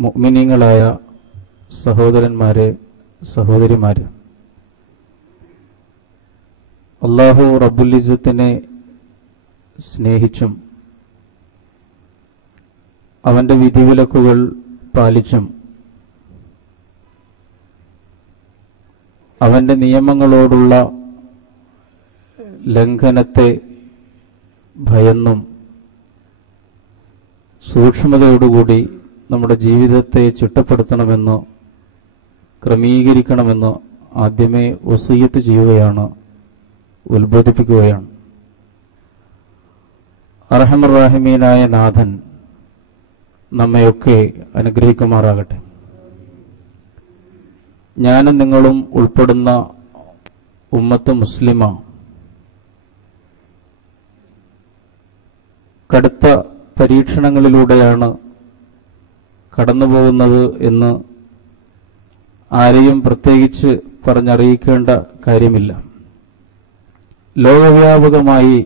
മുഅ്മിനീങ്ങളായ സഹോദരന്മാരെ, സഹോദരിമാരെ, അല്ലാഹു റബ്ബുൽ ഇസ്സത്തിനെ സ്നേഹിച്ചും അവന്റെ വിധിവിലക്കുകൾ പാലിച്ചും അവന്റെ നിയമങ്ങളോടുള്ള ലംഘനത്തെ ഭയന്നും സൂക്ഷ്മതയോടുകൂടി നമ്മുടെ ജീവിതത്തെ ചിട്ടപ്പെടുത്തണമെന്ന് ക്രമീകരിക്കണമെന്ന് ആദ്യമേ വസിയ്യത്ത് ചെയ്യുകയാണ്, ഉത്ബോധിപ്പിക്കുകയാണ്. അർഹമർ റഹീമീനായ നാഥൻ നമ്മയൊക്കെ അനുഗ്രഹിക്കുമാറാകട്ടെ. ഞാനും നിങ്ങളും ഉൾപ്പെടുന്ന ഉമ്മത്ത് മുസ്ലിമ കടുത്ത പരീക്ഷണങ്ങളിലൂടെയാണ് കടന്നുപോകുന്നത് എന്ന് ആരെയും പ്രത്യേകിച്ച് പറഞ്ഞറിയിക്കേണ്ട കാര്യമില്ല. ലോകവ്യാപകമായി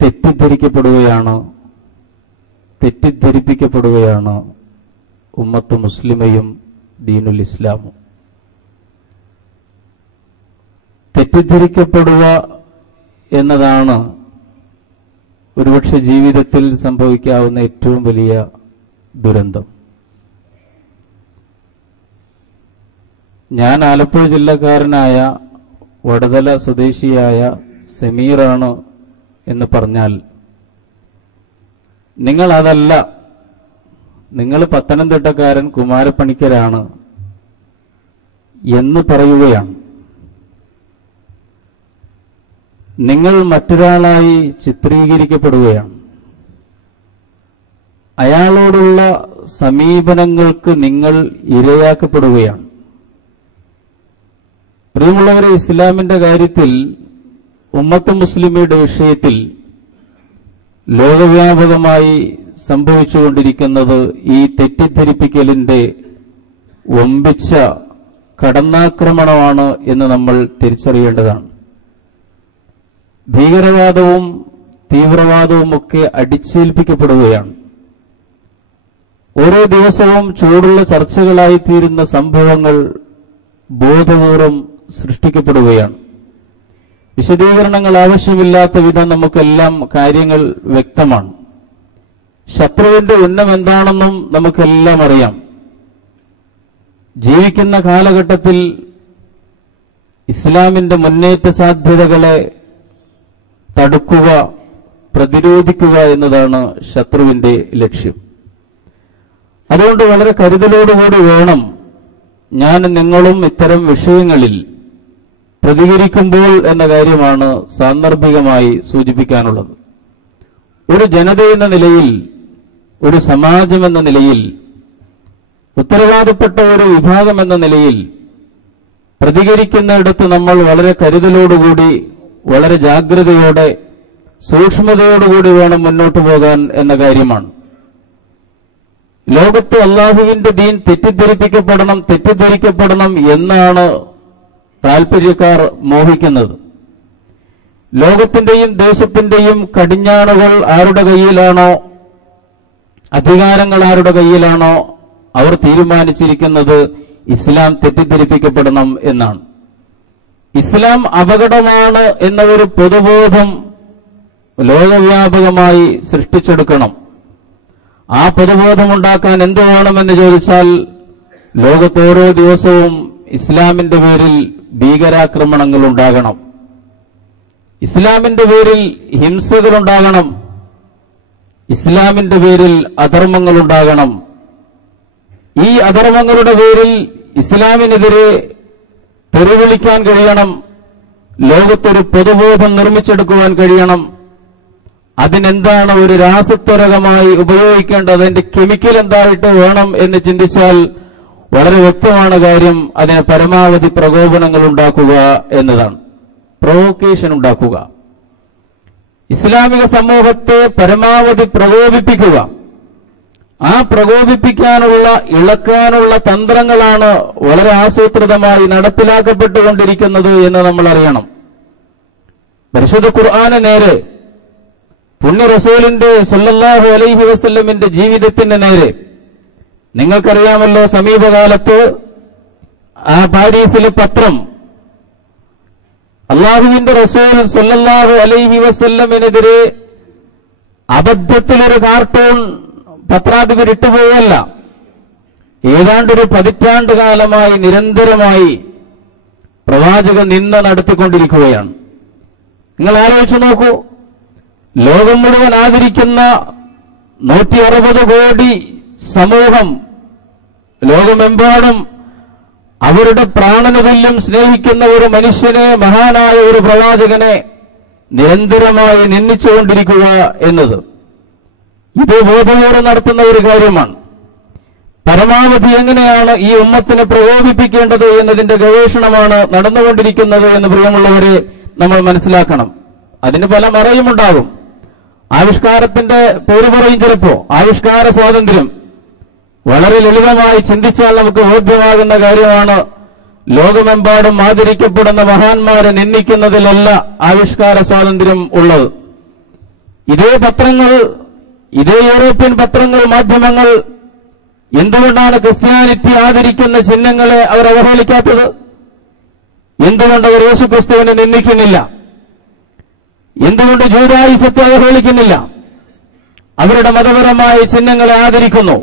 തെറ്റിദ്ധരിപ്പിക്കപ്പെടുകയാണ് ഉമ്മത്ത് മുസ്ലിമയും ദീനുൽ ഇസ്ലാമും. തെറ്റിദ്ധരിക്കപ്പെടുക എന്നതാണ് ഒരുപക്ഷെ ജീവിതത്തിൽ സംഭവിക്കാവുന്ന ഏറ്റവും വലിയ ദുരന്തം. ഞാൻ ആലപ്പുഴ ജില്ലക്കാരനായ വടതല സ്വദേശിയായ സമീറാണ് എന്ന് പറഞ്ഞാൽ നിങ്ങൾ അതല്ല, നിങ്ങൾ പത്തനംതിട്ടക്കാരൻ കുമാരപ്പണിക്കരാണ് എന്ന് പറയുകയാണ്. നിങ്ങൾ മറ്റൊരാളായി ചിത്രീകരിക്കപ്പെടുകയാണ്. അയാളോടുള്ള സമീപനങ്ങൾക്ക് നിങ്ങൾ ഇരയാക്കപ്പെടുകയാണ്. പ്രിയമുള്ളവരെ, ഇസ്ലാമിന്റെ കാര്യത്തിൽ, ഉമ്മത്ത് മുസ്ലിമയുടെ വിഷയത്തിൽ ലോകവ്യാപകമായി സംഭവിച്ചുകൊണ്ടിരിക്കുന്നത് ഈ തെറ്റിദ്ധരിപ്പിക്കലിന്റെ വമ്പിച്ച കടന്നാക്രമണമാണ് എന്ന് നമ്മൾ തിരിച്ചറിയേണ്ടതാണ്. ഭീകരവാദവും തീവ്രവാദവുമൊക്കെ അടിച്ചേൽപ്പിക്കപ്പെടുകയാണ്. ഓരോ ദിവസവും ചൂടുള്ള ചർച്ചകളായിത്തീരുന്ന സംഭവങ്ങൾ ബോധപൂർവം സൃഷ്ടിക്കപ്പെടുകയാണ്. വിശദീകരണങ്ങൾ ആവശ്യമില്ലാത്ത വിധം നമുക്കെല്ലാം കാര്യങ്ങൾ വ്യക്തമാണ്. ശത്രുവിന്റെ ഉന്നം എന്താണെന്നും നമുക്കെല്ലാം അറിയാം. ജീവിക്കുന്ന കാലഘട്ടത്തിൽ ഇസ്ലാമിന്റെ മുന്നേറ്റ സാധ്യതകളെ തടുക്കുക, പ്രതിരോധിക്കുക എന്നതാണ് ശത്രുവിന്റെ ലക്ഷ്യം. അതുകൊണ്ട് വളരെ കരുതലോടുകൂടി വേണം ഞാനും നിങ്ങളും ഇത്തരം വിഷയങ്ങളിൽ പ്രതികരിക്കുമ്പോൾ എന്ന കാര്യമാണ് സാന്ദർഭികമായി സൂചിപ്പിക്കാനുള്ളത്. ഒരു ജനതയെന്ന നിലയിൽ, ഒരു സമാജമെന്ന നിലയിൽ, ഉത്തരവാദപ്പെട്ട ഒരു വിഭാഗം എന്ന നിലയിൽ പ്രതികരിക്കുന്നിടത്ത് നമ്മൾ വളരെ കരുതലോടുകൂടി, വളരെ ജാഗ്രതയോടെ, സൂക്ഷ്മതയോടുകൂടി വേണം മുന്നോട്ടു പോകാൻ എന്ന കാര്യമാണ്. ലോകത്ത് അല്ലാഹുവിന്റെ ദീൻ തെറ്റിദ്ധരിക്കപ്പെടണം എന്നാണ് താൽപര്യക്കാർ മോഹിക്കുന്നത്. ലോകത്തിന്റെയും ദേശത്തിന്റെയും കടിഞ്ഞാണുകൾ ആരുടെ കയ്യിലാണോ, അധികാരങ്ങൾ ആരുടെ കയ്യിലാണോ, അവർ തീരുമാനിച്ചിരിക്കുന്നത് ഇസ്ലാം തെറ്റിദ്ധരിപ്പിക്കപ്പെടണം എന്നാണ്. ഇസ്ലാം അപകടമാണ് എന്ന ഒരു പൊതുബോധം ലോകവ്യാപകമായി സൃഷ്ടിച്ചെടുക്കണം. ആ പൊതുബോധമുണ്ടാക്കാൻ എന്ത് വേണമെന്ന് ചോദിച്ചാൽ, ലോകത്ത് ഓരോ ദിവസവും ഇസ്ലാമിന്റെ പേരിൽ ഭീകരാക്രമണങ്ങൾ ഉണ്ടാകണം, ഇസ്ലാമിന്റെ പേരിൽ ഹിംസകളുണ്ടാകണം, ഇസ്ലാമിന്റെ പേരിൽ അധർമ്മങ്ങൾ ഉണ്ടാകണം. ഈ അധർമ്മങ്ങളുടെ പേരിൽ ഇസ്ലാമിനെതിരെ തെറിവിളിക്കാൻ കഴിയണം. ലോകത്തൊരു പൊതുബോധം നിർമ്മിച്ചെടുക്കുവാൻ കഴിയണം. അതിനെന്താണ് ഒരു രാസത്വരകമായി ഉപയോഗിക്കേണ്ടത്, അതിന്റെ കെമിക്കൽ എന്തായിട്ട് വേണം എന്ന് ചിന്തിച്ചാൽ വളരെ വ്യക്തമാണ് കാര്യം. അതിന് പരമാവധി പ്രകോപനങ്ങൾ ഉണ്ടാക്കുക എന്നതാണ്, പ്രൊവോക്കേഷൻ ഉണ്ടാക്കുക. ഇസ്ലാമിക സമൂഹത്തെ പരമാവധി പ്രകോപിപ്പിക്കുക. ആ പ്രകോപിപ്പിക്കാനുള്ള, ഇളക്കാനുള്ള തന്ത്രങ്ങളാണ് വളരെ ആസൂത്രിതമായി നടപ്പിലാക്കപ്പെട്ടുകൊണ്ടിരിക്കുന്നത് എന്ന് നമ്മൾ അറിയണം. പരിശുദ്ധ ഖുർആന് നേരെ, പുണ്യ റസൂലിന്റെ സല്ലല്ലാഹു അലൈഹി വസല്ലമിന്റെ ജീവിതത്തിന് നേരെ, നിങ്ങൾക്കറിയാമല്ലോ, സമീപകാലത്ത് ആ പാരീസിലെ പത്രം അള്ളാഹുവിന്റെ റസൂൽ സല്ലല്ലാഹു അലൈഹി വസല്ലമിനെതിരെ അബദ്ധത്തിലൊരു കാർട്ടൂൺ പത്രാധിപർ ഇട്ടുപോയല്ല, ഏതാണ്ടൊരു പതിറ്റാണ്ട് കാലമായി നിരന്തരമായി പ്രവാചക നിന്ദ നടത്തിക്കൊണ്ടിരിക്കുകയാണ്. നിങ്ങൾ ആലോചിച്ചു നോക്കൂ, ലോകം മുഴുവൻ ആദരിക്കുന്ന 160 കോടി സമൂഹം, ലോകമെമ്പാടും അവരുടെ പ്രാണനുതുല്യം സ്നേഹിക്കുന്ന ഒരു മനുഷ്യനെ, മഹാനായ ഒരു പ്രവാചകനെ നിരന്തരമായി നിന്ദിച്ചുകൊണ്ടിരിക്കുക എന്നത് ഇത് ബോധപൂർവ്വം നടത്തുന്ന ഒരു കാര്യമാണ്. പരമാവധി എങ്ങനെയാണ് ഈ ഉമ്മത്തിനെ പ്രകോപിപ്പിക്കേണ്ടത് എന്നതിന്റെ ഗവേഷണമാണ് നടന്നുകൊണ്ടിരിക്കുന്നത് എന്ന് പ്രിയമുള്ളവരെ നമ്മൾ മനസ്സിലാക്കണം. അതിന് പല മറയുമുണ്ടാകും. ആവിഷ്കാരത്തിന്റെ പേര് പറയും ചിലപ്പോ. ആവിഷ്കാര സ്വാതന്ത്ര്യം വളരെ ലളിതമായി ചിന്തിച്ചാൽ നമുക്ക് ബോധ്യമാകുന്ന കാര്യമാണ്. ലോകമെമ്പാടും ആദരിക്കപ്പെടുന്ന മഹാന്മാരെ നിന്ദിക്കുന്നതിലല്ല ആവിഷ്കാര സ്വാതന്ത്ര്യം ഉള്ളത്. ഇതേ പത്രങ്ങൾ, ഇതേ യൂറോപ്യൻ പത്രങ്ങൾ, മാധ്യമങ്ങൾ എന്തുകൊണ്ടാണ് ക്രിസ്ത്യാനിറ്റി ആദരിക്കുന്ന ചിഹ്നങ്ങളെ അവർ അവഹേളിക്കാത്തത്? എന്തുകൊണ്ട് അവർ യേശുക്രിസ്തുവിനെ നിന്ദിക്കുന്നില്ല? എന്തുകൊണ്ട് ജൂദായിസത്തെ അവഹേളിക്കുന്നില്ല? അവരുടെ മതപരമായ ചിഹ്നങ്ങളെ ആദരിക്കുന്നു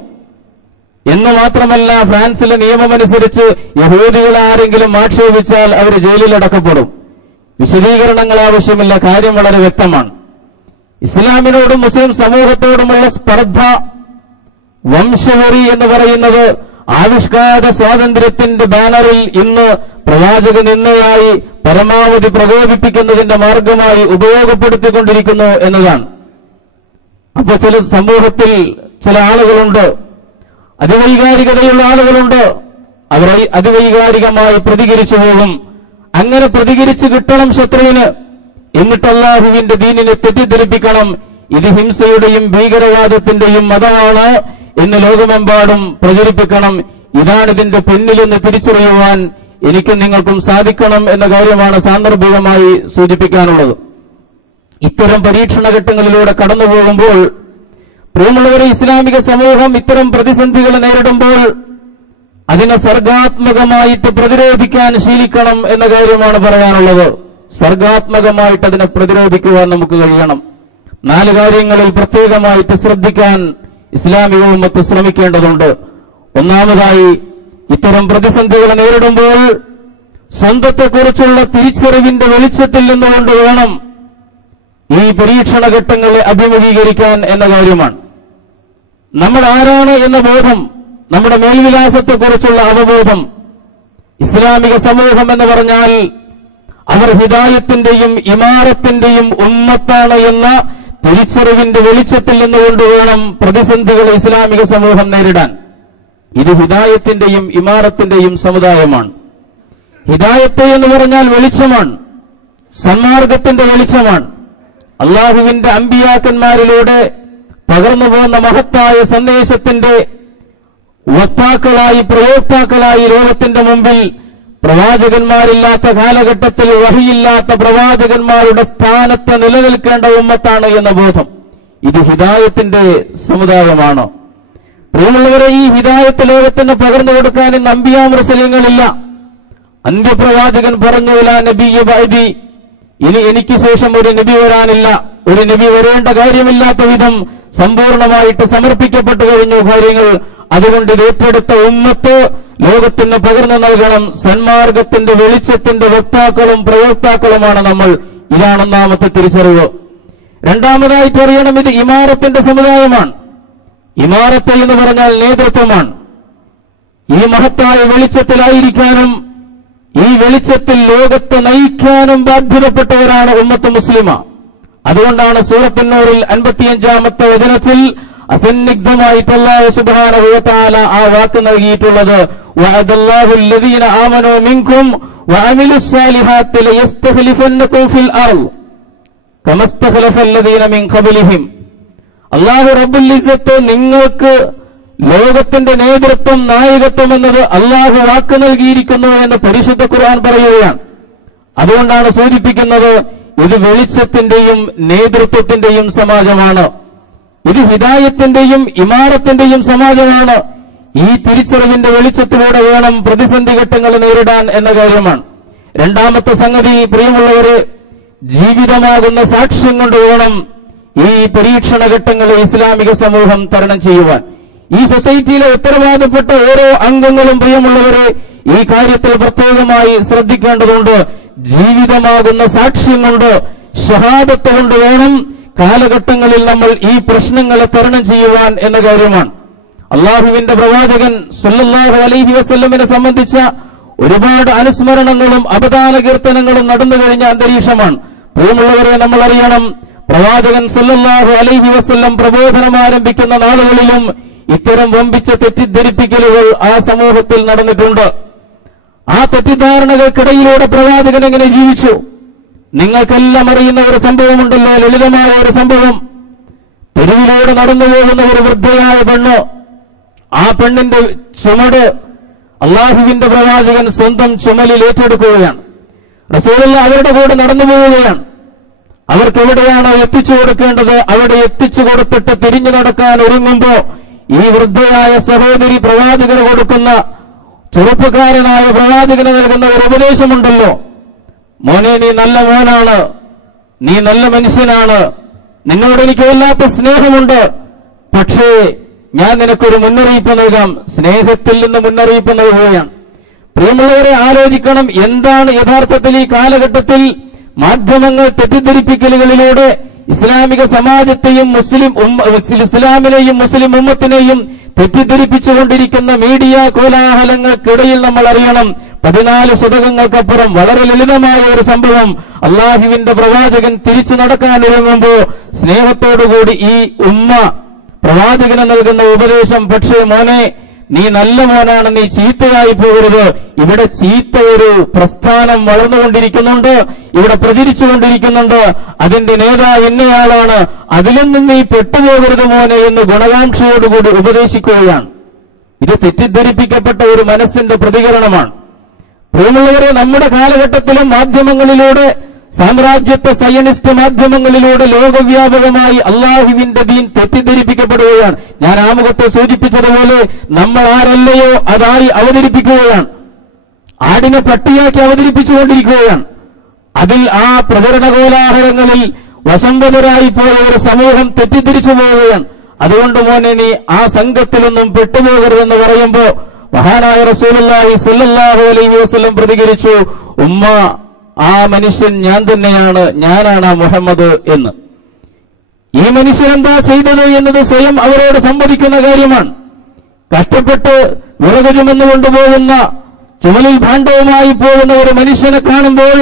എന്ന് മാത്രമല്ല, ഫ്രാൻസിലെ നിയമമനുസരിച്ച് യഹൂദികളെ ആരെങ്കിലും ആക്ഷേപിച്ചാൽ അവർ ജയിലിലടക്കപ്പെടും. വിശദീകരണങ്ങൾ ആവശ്യമില്ല, കാര്യം വളരെ വ്യക്തമാണ്. ഇസ്ലാമിനോടും മുസ്ലിം സമൂഹത്തോടുമുള്ള സ്പർദ്ധ, വംശവെറി എന്ന് പറയുന്നത് ആവിഷ്കാര സ്വാതന്ത്ര്യത്തിന്റെ ബാനറിൽ ഇന്ന് പ്രവാചക നിന്ദയായി പരമാവധി പ്രകോപിപ്പിക്കുന്നതിന്റെ മാർഗമായി ഉപയോഗപ്പെടുത്തിക്കൊണ്ടിരിക്കുന്നു എന്നതാണ്. അപ്പോൾ ചില സമൂഹത്തിൽ ചില ആളുകളുണ്ട്, അതിവൈകാരികതയുള്ള ആളുകളുണ്ട്, അവർ അതിവൈകാരികമായി പ്രതികരിച്ചു പോകും. അങ്ങനെ പ്രതികരിച്ചു കിട്ടണം ശത്രുവിന്, എന്നിട്ട് അല്ലാഹുവിന്റെ ദീനിനെ തെറ്റിദ്ധരിപ്പിക്കണം. ഇത് ഹിംസയുടെയും ഭീകരവാദത്തിന്റെയും മതമാണ് എന്ന് ലോകമെമ്പാടും പ്രചരിപ്പിക്കണം. ഇതാണ് ഇതിന്റെ പിന്നിലെന്ന് തിരിച്ചറിയുവാൻ എനിക്കും നിങ്ങൾക്കും സാധിക്കണം എന്ന കാര്യമാണ് സാന്ദർഭികമായി സൂചിപ്പിക്കാനുള്ളത്. ഇത്തരം പരീക്ഷണഘട്ടങ്ങളിലൂടെ കടന്നുപോകുമ്പോൾ പ്രിയമുള്ളവരെ, ഇസ്ലാമിക സമൂഹം ഇത്തരം പ്രതിസന്ധികൾ നേരിടുമ്പോൾ അതിനെ സർഗാത്മകമായിട്ട് പ്രതിരോധിക്കാൻ ശീലിക്കണം എന്ന കാര്യമാണ് പറയാനുള്ളത്. സർഗാത്മകമായിട്ട് അതിനെ പ്രതിരോധിക്കുവാൻ നമുക്ക് കഴിയണം. 4 കാര്യങ്ങളിൽ പ്രത്യേകമായിട്ട് ശ്രദ്ധിക്കാൻ ഇസ്ലാമിക ഉമ്മത്ത് ശ്രമിക്കേണ്ടതുണ്ട്. ഒന്നാമതായി, ഇത്തരം പ്രതിസന്ധികൾ നേരിടുമ്പോൾ സ്വന്തത്തെക്കുറിച്ചുള്ള തിരിച്ചറിവിന്റെ വെളിച്ചത്തിൽ നിന്നുകൊണ്ട് വേണം ഈ പരീക്ഷണഘട്ടങ്ങളെ അഭിമുഖീകരിക്കാൻ എന്ന കാര്യമാണ്. നമ്മൾ ആരാണ് എന്ന ബോധം, നമ്മുടെ മേൽവിലാസത്തെക്കുറിച്ചുള്ള അവബോധം. ഇസ്ലാമിക സമൂഹം എന്ന് പറഞ്ഞാൽ അവർ ഹിദായത്തിന്റെയും ഇമാറത്തിന്റെയും ഉമ്മത്താണ് എന്ന തിരിച്ചറിവിന്റെ വെളിച്ചത്തിൽ നിന്നുകൊണ്ട് വേണം പ്രതിസന്ധികളെ ഇസ്ലാമിക സമൂഹം നേരിടാൻ. ഇത് ഹിദായത്തിന്റെയും ഇമാറത്തിന്റെയും സമുദായമാണ്. ഹിദായത്ത് എന്ന് പറഞ്ഞാൽ വെളിച്ചമാണ്, സന്മാർഗത്തിന്റെ വെളിച്ചമാണ്. അള്ളാഹുവിന്റെ അമ്പിയാക്കന്മാരിലൂടെ പകർന്നു പോകുന്ന മഹത്തായ സന്ദേശത്തിന്റെ വക്താക്കളായി, പ്രയോക്താക്കളായി ലോകത്തിന്റെ മുമ്പിൽ പ്രവാചകന്മാരില്ലാത്ത കാലഘട്ടത്തിൽ വഹിയില്ലാത്ത പ്രവാചകന്മാരുടെ സ്ഥാനത്ത് നിലനിൽക്കേണ്ട ഉമ്മത്താണ് എന്ന ബോധം. ഇത് ഹിദായത്തിന്റെ സമുദായമാണ്. പ്രിയമുള്ളവരെ, ഈ ഹിദായത്ത് ലോകത്തിന് പകർന്നു കൊടുക്കാൻ ഇന്ന് അമ്പിയാ മുർസലീങ്ങളില്ല. അന്ത്യപ്രവാചകൻ പറഞ്ഞു, ലാ നബിയ്യ ബഅദി, ഇനി എനിക്ക് ശേഷം ഒരു നബി വരാനില്ല, ഒരു നബി വരേണ്ട കാര്യമില്ലാത്ത വിധം സമ്പൂർണമായിട്ട് സമർപ്പിക്കപ്പെട്ടു കഴിഞ്ഞു കാര്യങ്ങൾ. അതുകൊണ്ട് ഇത് ഏറ്റെടുത്ത ഉമ്മത്ത് ലോകത്തിന് പകർന്നു നൽകണം. സന്മാർഗത്തിന്റെ വെളിച്ചത്തിന്റെ വക്താക്കളും പ്രയോക്താക്കളുമാണ് നമ്മൾ. ഇതാണ് ഒന്നാമത്തെ തിരിച്ചറിവ്. രണ്ടാമതായിട്ട് അറിയണം, ഇത് ഇമാറത്തിന്റെ സമുദായമാണ്. ഇമാറത്ത് എന്ന് പറഞ്ഞാൽ നേതൃത്വമാണ്. ഈ മഹത്തായ വെളിച്ചത്തിലായിരിക്കാനും ഈ വെളിച്ചത്തിൽ ലോകത്തെ നയിക്കാനും ബാധ്യതപ്പെട്ടവരാണ് ഉമ്മത്ത് മുസ്ലിമ. അതുകൊണ്ടാണ് സൂറത്തുൻ നൂറിൽ 55-ാമത്തെ വചനത്തിൽ അസന്നിഗ്ധമായിട്ട് അല്ലാഹു സുബ്ഹാനഹു വ തആല ആ വാക്ക് നൽകിയിട്ടുള്ളത്. വഅദല്ലാഹു അല്ലദീന ആമനൂ മിൻകും വഅമിലുസ് സാലിഹാത്തി ലയസ്തഖ്ലിഫന്നകും ഫിൽ അർള് കമസ്തഖ്ലഫല്ലദീന മിൻ ഖബ്ലിഹിം. അല്ലാഹു റബ്ബുൽ ഇസ്സത്ത് നിങ്ങൾക്ക് ലോകത്തിന്റെ നേതൃത്വം, നായകത്വം എന്നത് അല്ലാഹു വാക്ക് നൽകിയിരിക്കുന്നു എന്ന് പരിശുദ്ധ ഖുർആൻ പറയുകയാണ്. അതുകൊണ്ടാണ് സൂചിപ്പിക്കുന്നത്, ഇത് വെളിച്ചത്തിന്റെയും നേതൃത്വത്തിന്റെയും സമാജമാണ്. ഇത് ഹിദായത്തിന്റെയും ഇമാറത്തിന്റെയും സമാജമാണ്. ഈ തിരിച്ചറിവിന്റെ വെളിച്ചത്തിലൂടെ വേണം പ്രതിസന്ധി ഘട്ടങ്ങൾ നേരിടാൻ എന്ന കാര്യമാണ്. രണ്ടാമത്തെ സംഗതി, പ്രിയമുള്ളവരെ, ജീവിതമാകുന്ന സാക്ഷ്യം കൊണ്ട് വേണം ഈ പരീക്ഷണ ഘട്ടങ്ങളെ ഇസ്ലാമിക സമൂഹം തരണം ചെയ്യുവാൻ. ഈ സൊസൈറ്റിയിലെ ഉത്തരവാദപ്പെട്ട ഓരോ അംഗങ്ങളും, പ്രിയമുള്ളവരെ, ഈ കാര്യത്തിൽ പ്രത്യേകമായി ശ്രദ്ധിക്കേണ്ടതുണ്ട്. ജീവിതമാകുന്ന സാക്ഷ്യം കൊണ്ട്, ഷഹാദത്ത് കൊണ്ട് വേണം കാലഘട്ടങ്ങളിൽ നമ്മൾ ഈ പ്രശ്നങ്ങളെ തരണം ചെയ്യുവാൻ എന്ന കാര്യമാണ്. അള്ളാഹുവിന്റെ പ്രവാചകൻ സല്ലല്ലാഹു അലൈഹി വസല്ലമിനെ സംബന്ധിച്ച ഒരുപാട് അനുസ്മരണങ്ങളും അപദാന കീർത്തനങ്ങളും നടന്നു കഴിഞ്ഞ അന്തരീക്ഷമാണ്. പ്രിയമുള്ളവരെ, നമ്മൾ അറിയണം, പ്രവാചകൻ സല്ലല്ലാഹു അലൈഹി വസല്ലം പ്രബോധനം ആരംഭിക്കുന്ന നാളുകളിലും ഇത്തരം വമ്പിച്ച തെറ്റിദ്ധരിപ്പിക്കലുകൾ ആ സമൂഹത്തിൽ നടന്നിട്ടുണ്ട്. ആ തെറ്റിദ്ധാരണകൾക്കിടയിലൂടെ പ്രവാചകൻ എങ്ങനെ ജീവിച്ചു? നിങ്ങൾക്കെല്ലാം അറിയുന്ന ഒരു സംഭവമുണ്ടല്ലോ, ലളിതമായ ഒരു സംഭവം. തെരുവിലൂടെ നടന്നു പോകുന്ന ഒരു വൃദ്ധയായ പെണ്ണ്, ആ പെണ്ണിന്റെ ചുമട് അള്ളാഹുവിന്റെ പ്രവാചകൻ സ്വന്തം ചുമലിൽ ഏറ്റെടുക്കുകയാണ്. റസൂലുള്ളാഹി അവരുടെ കൂടെ നടന്നു പോവുകയാണ്. അവർക്ക് എവിടെയാണോ എത്തിച്ചു കൊടുക്കേണ്ടത് അവിടെ എത്തിച്ചു കൊടുത്തിട്ട് തിരിഞ്ഞു നടക്കാൻ ഒരുങ്ങുമ്പോ ഈ വൃദ്ധയായ സഹോദരി പ്രവാചകന് കൊടുക്കുന്ന, ചെറുപ്പക്കാരനായ പ്രവാചകന് നൽകുന്ന ഒരു ഉപദേശമുണ്ടല്ലോ, മോനെ, നീ നല്ല മോനാണ്, നീ നല്ല മനുഷ്യനാണ്, നിന്നോട് എനിക്ക് വല്ലാത്ത സ്നേഹമുണ്ട്, പക്ഷേ ഞാൻ നിനക്കൊരു മുന്നറിയിപ്പ് നൽകാം. സ്നേഹത്തിൽ നിന്ന് മുന്നറിയിപ്പ് നൽകുകയാണ്. പ്രിയമുള്ളവരെ, ആലോചിക്കണം, എന്താണ് യഥാർത്ഥത്തിൽ ഈ കാലഘട്ടത്തിൽ മാധ്യമങ്ങൾ തെറ്റിദ്ധരിപ്പിക്കലുകളിലൂടെ ഇസ്ലാമിക സമാജത്തെയും ഇസ്ലാമിനെയും മുസ്ലിം ഉമ്മത്തിനെയും തെറ്റിദ്ധരിപ്പിച്ചുകൊണ്ടിരിക്കുന്ന മീഡിയ കോലാഹലങ്ങൾക്കിടയിൽ നമ്മൾ അറിയണം, 14 ശതകങ്ങൾക്കപ്പുറം വളരെ ലളിതമായ ഒരു സംഭവം. അള്ളാഹുവിന്റെ പ്രവാചകൻ തിരിച്ചു നടക്കാനൊരുങ്ങുമ്പോ സ്നേഹത്തോടുകൂടി ഈ ഉമ്മ പ്രവാചകന് നൽകുന്ന ഉപദേശം, പക്ഷേ മോനെ, നീ നല്ല മോനാണ്, നീ ചീത്തയായി പോകരുത്. ഇവിടെ ചീത്ത ഒരു പ്രസ്ഥാനം വളർന്നുകൊണ്ടിരിക്കുന്നുണ്ട്, ഇവിടെ പ്രചരിച്ചുകൊണ്ടിരിക്കുന്നുണ്ട്, അതിന്റെ നേതാവ് ഇന്നയാളാണ്, അതിലൊന്നും നീ പെട്ടുപോകരുത് മോനെ എന്ന് ഗുണകാംക്ഷയോടുകൂടി ഉപദേശിക്കുകയാണ്. ഇത് തെറ്റിദ്ധരിപ്പിക്കപ്പെട്ട ഒരു മനസ്സിന്റെ പ്രതികരണമാണ്. പ്രിയമുള്ളവരെ, നമ്മുടെ കാലഘട്ടത്തിലും മാധ്യമങ്ങളിലൂടെ, സാമ്രാജ്യത്വ സയനിസ്റ്റ് മാധ്യമങ്ങളിലൂടെ ലോകവ്യാപകമായി അള്ളാഹുവിന്റെ ദീൻ തെറ്റിദ്ധരിപ്പിക്കപ്പെടുകയാണ്. ഞാൻ ആമുഖത്തെ സൂചിപ്പിച്ചതുപോലെ നമ്മൾ ആരല്ലയോ അതായി അവതരിപ്പിക്കുകയാണ്. ആടിനെ പട്ടിയാക്കി അവതരിപ്പിച്ചുകൊണ്ടിരിക്കുകയാണ്. അതിൽ ആ പ്രചരണ കോലാഹലങ്ങളിൽ വശംവദരായി പോയ ഒരു സമൂഹം തെറ്റിദ്ധരിച്ചു പോവുകയാണ്. അതുകൊണ്ട് മോനെ, നീ ആ സംഘത്തിലൊന്നും പെട്ടുപോകരുതെന്ന് പറയുമ്പോ മഹാനായ റസൂലുള്ളാഹി സ്വല്ലല്ലാഹു അലൈഹി വസല്ലം പ്രതികരിച്ചു, ഉമ്മ, ആ മനുഷ്യൻ ഞാൻ തന്നെയാണ്, ഞാനാണ് ആ മുഹമ്മദ് എന്ന്. ഈ മനുഷ്യൻ എന്താ ചെയ്തത് എന്നത് സ്വയം അവരോട് സമ്മതിക്കുന്ന കാര്യമാണ്. കഷ്ടപ്പെട്ട് വിറക് ചുമന്നു കൊണ്ടുപോകുന്ന, ചുമലിൽ ഭാണ്ഡവുമായി പോകുന്ന ഒരു മനുഷ്യനെ കാണുമ്പോൾ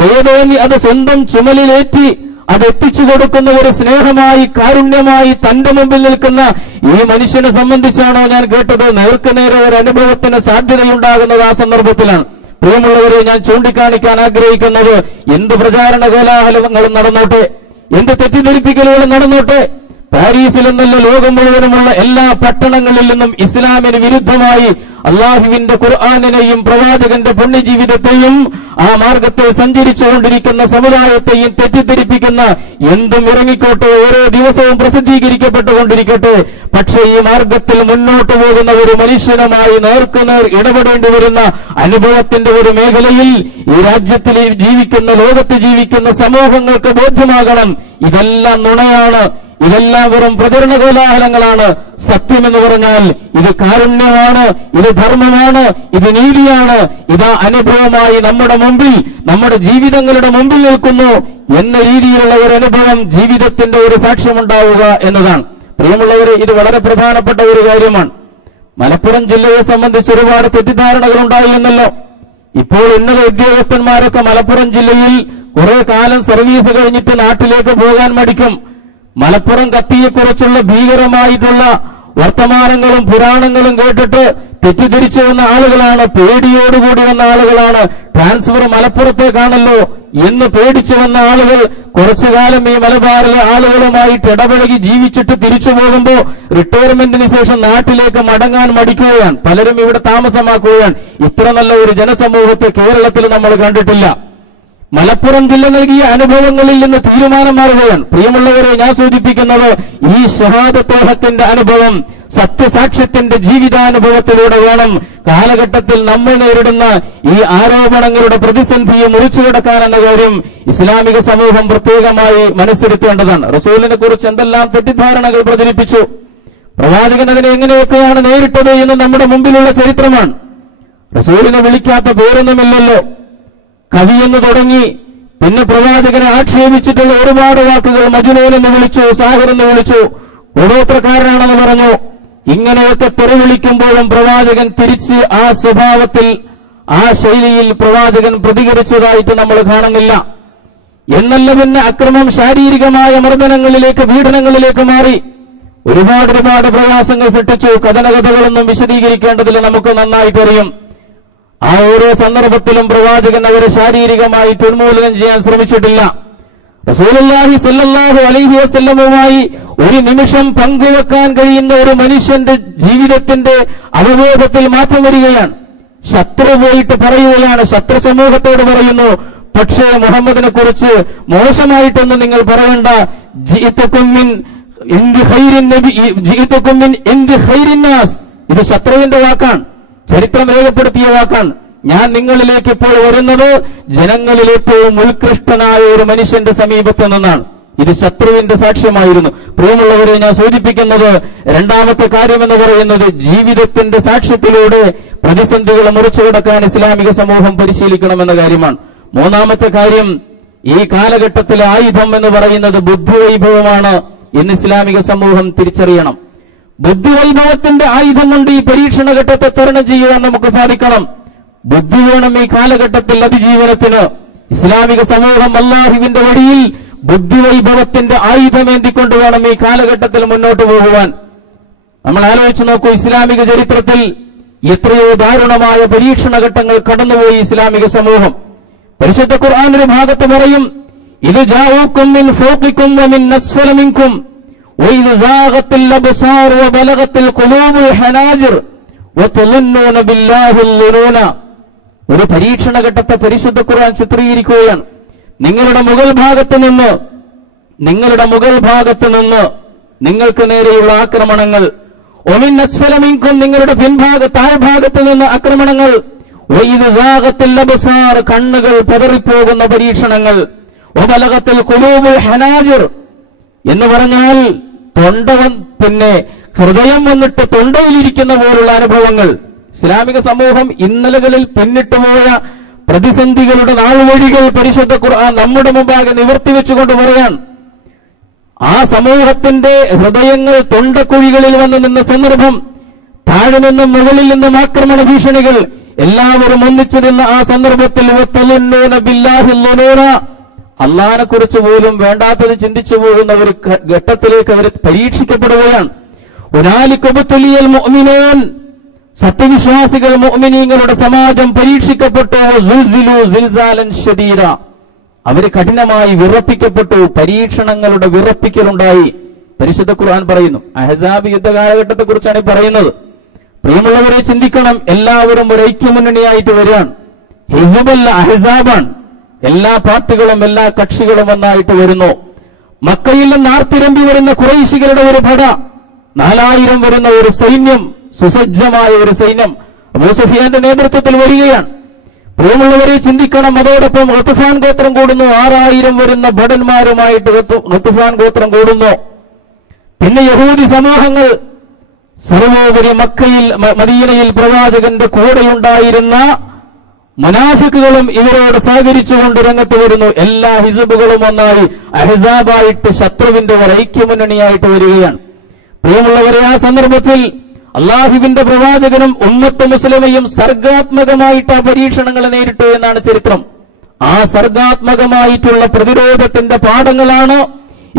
ദയതോന്നി അത് സ്വന്തം ചുമലിലേറ്റി അത് എത്തിച്ചു കൊടുക്കുന്ന ഒരു സ്നേഹമായി, കാരുണ്യമായി തന്റെ മുമ്പിൽ നിൽക്കുന്ന ഈ മനുഷ്യനെ സംബന്ധിച്ചാണോ ഞാൻ കേട്ടത്? നേർക്കുനേരെ ഒരു അനുഭവത്തിന് സാധ്യതയുണ്ടാകുന്നത് ആ സന്ദർഭത്തിലാണ്. പ്രിയമുള്ളവരെ, ഞാൻ ചൂണ്ടിക്കാണിക്കാൻ ആഗ്രഹിക്കുന്നത്, എന്ത് പ്രചാരണ കോലാഹലങ്ങളും നടന്നോട്ടെ, എന്ത് തെറ്റിദ്ധരിപ്പിക്കലുകളും നടന്നോട്ടെ, പാരീസിൽ നിന്നല്ല ലോകം മുഴുവനുമുള്ള എല്ലാ പട്ടണങ്ങളിൽ നിന്നും ഇസ്ലാമിന് വിരുദ്ധമായി അള്ളാഹുവിന്റെ ഖുർആനിനെയും പ്രവാചകന്റെ പുണ്യജീവിതത്തെയും ആ മാർഗത്തിൽ സഞ്ചരിച്ചുകൊണ്ടിരിക്കുന്ന സമുദായത്തെയും തെറ്റിദ്ധരിപ്പിക്കുന്ന എന്തും ഇറങ്ങിക്കോട്ടെ, ഓരോ ദിവസവും പ്രസിദ്ധീകരിക്കപ്പെട്ടുകൊണ്ടിരിക്കട്ടെ. പക്ഷേ ഈ മാർഗത്തിൽ മുന്നോട്ട് പോകുന്ന ഒരു മനുഷ്യനുമായി നേർക്കുനേർ ഇടപെടേണ്ടി വരുന്ന അനുഭവത്തിന്റെ ഒരു മേഖലയിൽ ഈ രാജ്യത്തിൽ ജീവിക്കുന്ന, ലോകത്ത് ജീവിക്കുന്ന സമൂഹങ്ങൾക്ക് ബോധ്യമാകണം, ഇതെല്ലാം നുണയാണ്, ഇതെല്ലാം വെറും പ്രചരണ കോലാഹലങ്ങളാണ്. സത്യമെന്ന് പറഞ്ഞാൽ ഇത് കാരുണ്യമാണ്, ഇത് ധർമ്മമാണ്, ഇത് നീതിയാണ്. ഇതാ അനുഭവമായി നമ്മുടെ മുമ്പിൽ, നമ്മുടെ ജീവിതങ്ങളുടെ മുമ്പിൽ നിൽക്കുന്നു എന്ന രീതിയിലുള്ള ഒരു അനുഭവം, ജീവിതത്തിന്റെ ഒരു സാക്ഷ്യമുണ്ടാവുക എന്നതാണ്. പ്രിയമുള്ളവരെ, ഇത് വളരെ പ്രധാനപ്പെട്ട ഒരു കാര്യമാണ്. മലപ്പുറം ജില്ലയെ സംബന്ധിച്ച് ഒരുപാട് തെറ്റിദ്ധാരണകൾ ഉണ്ടായിരുന്നല്ലോ. ഇപ്പോൾ ഉന്നത ഉദ്യോഗസ്ഥന്മാരൊക്കെ മലപ്പുറം ജില്ലയിൽ കുറെ കാലം സർവീസ് കഴിഞ്ഞിട്ട് നാട്ടിലേക്ക് പോകാൻ മടിക്കും. മലപ്പുറം കത്തിയെക്കുറിച്ചുള്ള ഭീകരമായിട്ടുള്ള വർത്തമാനങ്ങളും പുരാണങ്ങളും കേട്ടിട്ട് തെറ്റിദ്ധരിച്ചു വന്ന ആളുകളാണ്, പേടിയോടുകൂടി വന്ന ആളുകളാണ്. ട്രാൻസ്ഫർ മലപ്പുറത്തേക്കാണല്ലോ എന്ന് പേടിച്ചു വന്ന ആളുകൾ കുറച്ചു കാലം ഈ മലബാറിലെ ആളുകളുമായിട്ട് ഇടപഴകി ജീവിച്ചിട്ട് തിരിച്ചു പോകുമ്പോ റിട്ടയർമെന്റിന് ശേഷം നാട്ടിലേക്ക് മടങ്ങാൻ മടിക്കുകയാണ്. പലരും ഇവിടെ താമസമാക്കുകയാണ്. ഇത്ര നല്ല ഒരു ജനസമൂഹത്തെ കേരളത്തിൽ നമ്മൾ കണ്ടിട്ടില്ല. മലപ്പുറം ജില്ല നൽകിയ അനുഭവങ്ങളിൽ നിന്ന് തീരുമാനം മാറുകയാണ്. പ്രിയമുള്ളവരെ, ഞാൻ സൂചിപ്പിക്കുന്നത് ഈ ഷഹാദത്തുൽ ഹഖിന്റെ അനുഭവം സത്യസാക്ഷ്യത്തിന്റെ ജീവിതാനുഭവത്തിലൂടെ വേണം കാലഘട്ടത്തിൽ നമ്മൾ നേരിടുന്ന ഈ ആരോപണങ്ങളുടെ പ്രതിസന്ധിയെ മുറിച്ചുകടക്കാനെന്ന കാര്യം ഇസ്ലാമിക സമൂഹം പ്രത്യേകമായി മനസ്സിരുത്തേണ്ടതാണ്. റസൂലിനെ കുറിച്ച് എന്തെല്ലാം തെറ്റിദ്ധാരണകൾ പ്രചരിപ്പിച്ചു, പ്രവാചകൻ അതിനെ എങ്ങനെയൊക്കെയാണ് നേരിട്ടത് എന്ന് നമ്മുടെ മുമ്പിലുള്ള ചരിത്രമാണ്. റസൂലിനെ വിളിക്കാത്ത പേരൊന്നുമില്ലല്ലോ. കവിയെന്ന് തുടങ്ങി പിന്നെ പ്രവാചകനെ ആക്ഷേപിച്ചിട്ടുള്ള ഒരുപാട് വാക്കുകൾ. മജ്നൂൻ എന്ന് വിളിച്ചു, സാഹിർ എന്ന് വിളിച്ചു, കൂടോത്രക്കാരനാണെന്ന് പറഞ്ഞു. ഇങ്ങനെയൊക്കെ തെറി വിളിക്കുമ്പോഴും പ്രവാചകൻ തിരിച്ച് ആ സ്വഭാവത്തിൽ, ആ ശൈലിയിൽ പ്രവാചകൻ പ്രതികരിച്ചതായിട്ട് നമ്മൾ കാണുന്നില്ല. എന്നല്ല പിന്നെ അക്രമം ശാരീരികമായ മർദ്ദനങ്ങളിലേക്ക്, പീഡനങ്ങളിലേക്ക് മാറി. ഒരുപാട് പ്രയാസങ്ങൾ സൃഷ്ടിച്ചു. കഥനകഥകളൊന്നും വിശദീകരിക്കേണ്ടതില്ല, നമുക്ക് നന്നായിട്ടറിയും. ആ ഓരോ സന്ദർഭത്തിലും പ്രവാചകൻ അവരെ ശാരീരികമായി ഉന്മൂലനം ചെയ്യാൻ ശ്രമിച്ചിട്ടില്ല. റസൂലുള്ളാഹി സ്വല്ലല്ലാഹു അലൈഹി വസല്ലമയുമായി ഒരു നിമിഷം പങ്കുവെക്കാൻ കഴിയുന്ന ഒരു മനുഷ്യന്റെ ജീവിതത്തിന്റെ അവബോധത്തിൽ മാറ്റം വരികയാണ്. ശത്രു പോയിട്ട് പറയുകയാണ്, ശത്രു സമൂഹത്തോട് പറയുന്നു, പക്ഷേ മുഹമ്മദിനെ കുറിച്ച് മോശമായിട്ടൊന്നും നിങ്ങൾ പറയണ്ട. ഇത് ശത്രുവിന്റെ വാക്കാണ്, ചരിത്രം രേഖപ്പെടുത്തിയ വാക്കാണ്. ഞാൻ നിങ്ങളിലേക്ക് ഇപ്പോൾ വരുന്നത് ജനങ്ങളിൽ ഏറ്റവും ഉത്കൃഷ്ടനായ ഒരു മനുഷ്യന്റെ സമീപത്ത് നിന്നാണ്. ഇത് ശത്രുവിന്റെ സാക്ഷ്യമായിരുന്നു. പ്രിയമുള്ളവരെ, ഞാൻ സൂചിപ്പിക്കുന്നത് രണ്ടാമത്തെ കാര്യമെന്ന് പറയുന്നത് ജീവിതത്തിന്റെ സാക്ഷ്യത്തിലൂടെ പ്രതിസന്ധികളെ മുറിച്ചുകടക്കാൻ ഇസ്ലാമിക സമൂഹം പരിശീലിക്കണമെന്ന കാര്യമാണ്. മൂന്നാമത്തെ കാര്യം, ഈ കാലഘട്ടത്തിലെ ആയുധം എന്ന് പറയുന്നത് ബുദ്ധിവൈഭവമാണ് എന്ന് ഇസ്ലാമിക സമൂഹം തിരിച്ചറിയണം. ബുദ്ധിവൈഭവത്തിന്റെ ആയുധം കൊണ്ട് ഈ പരീക്ഷണ ഘട്ടത്തെ തരണം ചെയ്യുവാൻ നമുക്ക് സാധിക്കണം. ബുദ്ധി വേണം ഈ കാലഘട്ടത്തിൽ അതിജീവനത്തിന്. ഇസ്ലാമിക സമൂഹം അല്ലാഹുവിന്റെ വഴിയിൽ ബുദ്ധിവൈഭവത്തിന്റെ ആയുധമേന്തിക്കൊണ്ട് വേണം ഈ കാലഘട്ടത്തിൽ മുന്നോട്ട് പോകുവാൻ. നമ്മൾ ആലോചിച്ചു നോക്കൂ, ഇസ്ലാമിക ചരിത്രത്തിൽ എത്രയോ ദാരുണമായ പരീക്ഷണ ഘട്ടങ്ങൾ കടന്നുപോയി ഇസ്ലാമിക സമൂഹം. പരിശുദ്ധ ഖുർആൻ ഒരു ഭാഗത്ത് പറയും, ഇത് ജാഊകും മിൻ ഫൗഖികും വമിൻ അസ്ഫല മിൻകും വഇദ് സാഗത്തിൽ അബ്സാർ വബലഗത്തിൽ ഖുലൂബുൽ ഹനാജിർ വതുളന്നൂന ബില്ലാഹിൽ ളുനൂന. ഒരു പരീക്ഷണ ഘട്ടത്തെ പരിശുദ്ധ ഖുർആൻ ചിത്രീകരിക്കുകയാണ്. നിങ്ങളുടെ മുകൾ ഭാഗത്ത് നിന്ന് നിങ്ങൾക്ക് നേരെയുള്ള ആക്രമണങ്ങൾ, ഒമിൻ അസ്ഫല മിൻകും നിങ്ങളുടെ താഴ്ഭാഗത്ത് നിന്ന് ആക്രമണങ്ങൾ, വഇദ് സാഗത്തിൽ അബ്സാർ കണ്ണുകൾ പതറിപ്പോകുന്ന പരീക്ഷണങ്ങൾ, വബലഗത്തിൽ ഖുലൂബുൽ ഹനാജിർ എന്ന് പറഞ്ഞാൽ ഹൃദയം വന്നിട്ട് തൊണ്ടയിലിരിക്കുന്ന പോലുള്ള അനുഭവങ്ങൾ. ഇസ്ലാമിക സമൂഹം ഇന്നലകളിൽ പിന്നിട്ടുപോയ പ്രതിസന്ധികളുടെ നാളുവഴികൾ പരിശുദ്ധ ഖുർആൻ നമ്മുടെ മുമ്പാകെ നിവർത്തിവെച്ചുകൊണ്ട് പറയാൻ, ആ സമൂഹത്തിന്റെ ഹൃദയങ്ങൾ തൊണ്ടക്കുഴികളിൽ വന്ന് നിന്ന സന്ദർഭം, താഴെ നിന്നും മുകളിൽ നിന്നും ആക്രമണ ഭീഷണികൾ, എല്ലാവരും ഒന്നിച്ചു നിന്ന ആ സന്ദർഭത്തിൽ അള്ളാഹിനെ കുറിച്ച് പോലും വേണ്ടാത്തത് ചിന്തിച്ചു പോകുന്ന ഒരു ഘട്ടത്തിലേക്ക് അവർ പരീക്ഷിക്കപ്പെടുകയാണ്. സത്യവിശ്വാസികൾ, മുഅ്മിനീങ്ങളുടെ സമാജം പരീക്ഷിക്കപ്പെട്ടു. അവർ കഠിനമായി വിറപ്പിക്കപ്പെട്ടു. പരീക്ഷണങ്ങളുടെ വിറപ്പിക്കലുണ്ടായി. പരിശുദ്ധ ഖുർആൻ പറയുന്നു, അഹ്സാബ് യുദ്ധ കാലഘട്ടത്തെ കുറിച്ചാണ് പറയുന്നത്. പ്രിയമുള്ളവരെ, ചിന്തിക്കണം, എല്ലാവരും ഒരു ഐക്യമുന്നണിയായിട്ട് വരികയാണ്. ഹിസ്ബല്ല അഹ്സാബാണ്. എല്ലാ പാർട്ടികളും എല്ലാ കക്ഷികളും ഒന്നായിട്ട് വരുന്നു. മക്കയിൽ നിന്ന് ആർത്തിരമ്പി വരുന്ന ഖുറൈശികളുടെ ഒരു പട, 4000 വരുന്ന ഒരു സൈന്യം, സുസജ്ജമായ ഒരു സൈന്യം അബൂ സുഫിയാന്റെ നേതൃത്വത്തിൽ വരികയാണ്. പ്രിയമുള്ളവരെ, ചിന്തിക്കണം, അതോടൊപ്പം ഗത്ഫാൻ ഗോത്രം കൂടുന്നു. 6000 വരുന്ന ഭടന്മാരുമായിട്ട് ഗത്ഫാൻ ഗോത്രം കൂടുന്നു. പിന്നെ യഹൂദി സമൂഹങ്ങൾ, സർവോപരി മദീനയിൽ പ്രവാചകന്റെ കൂടെയുണ്ടായിരുന്ന മുനാഫിക്കുകളും ഇവരോട് സഹകരിച്ചുകൊണ്ട് രംഗത്ത് വരുന്നു. എല്ലാ ഹിസ്ബുകളും ഒന്നായി അഹ്സാബായിട്ട് ശത്രുവിന്റെ ഒരു ഐക്യമുന്നണിയായിട്ട് വരികയാണ്. പ്രിയമുള്ളവരെ, ആ സന്ദർഭത്തിൽ അള്ളാഹുവിന്റെ പ്രവാചകനും ഉമ്മത്ത് മുസ്ലിമയും സർഗാത്മകമായിട്ട് ആ പരീക്ഷണങ്ങളെ നേരിട്ടു എന്നാണ് ചരിത്രം. ആ സർഗാത്മകമായിട്ടുള്ള പ്രതിരോധത്തിന്റെ പാഠങ്ങളാണ്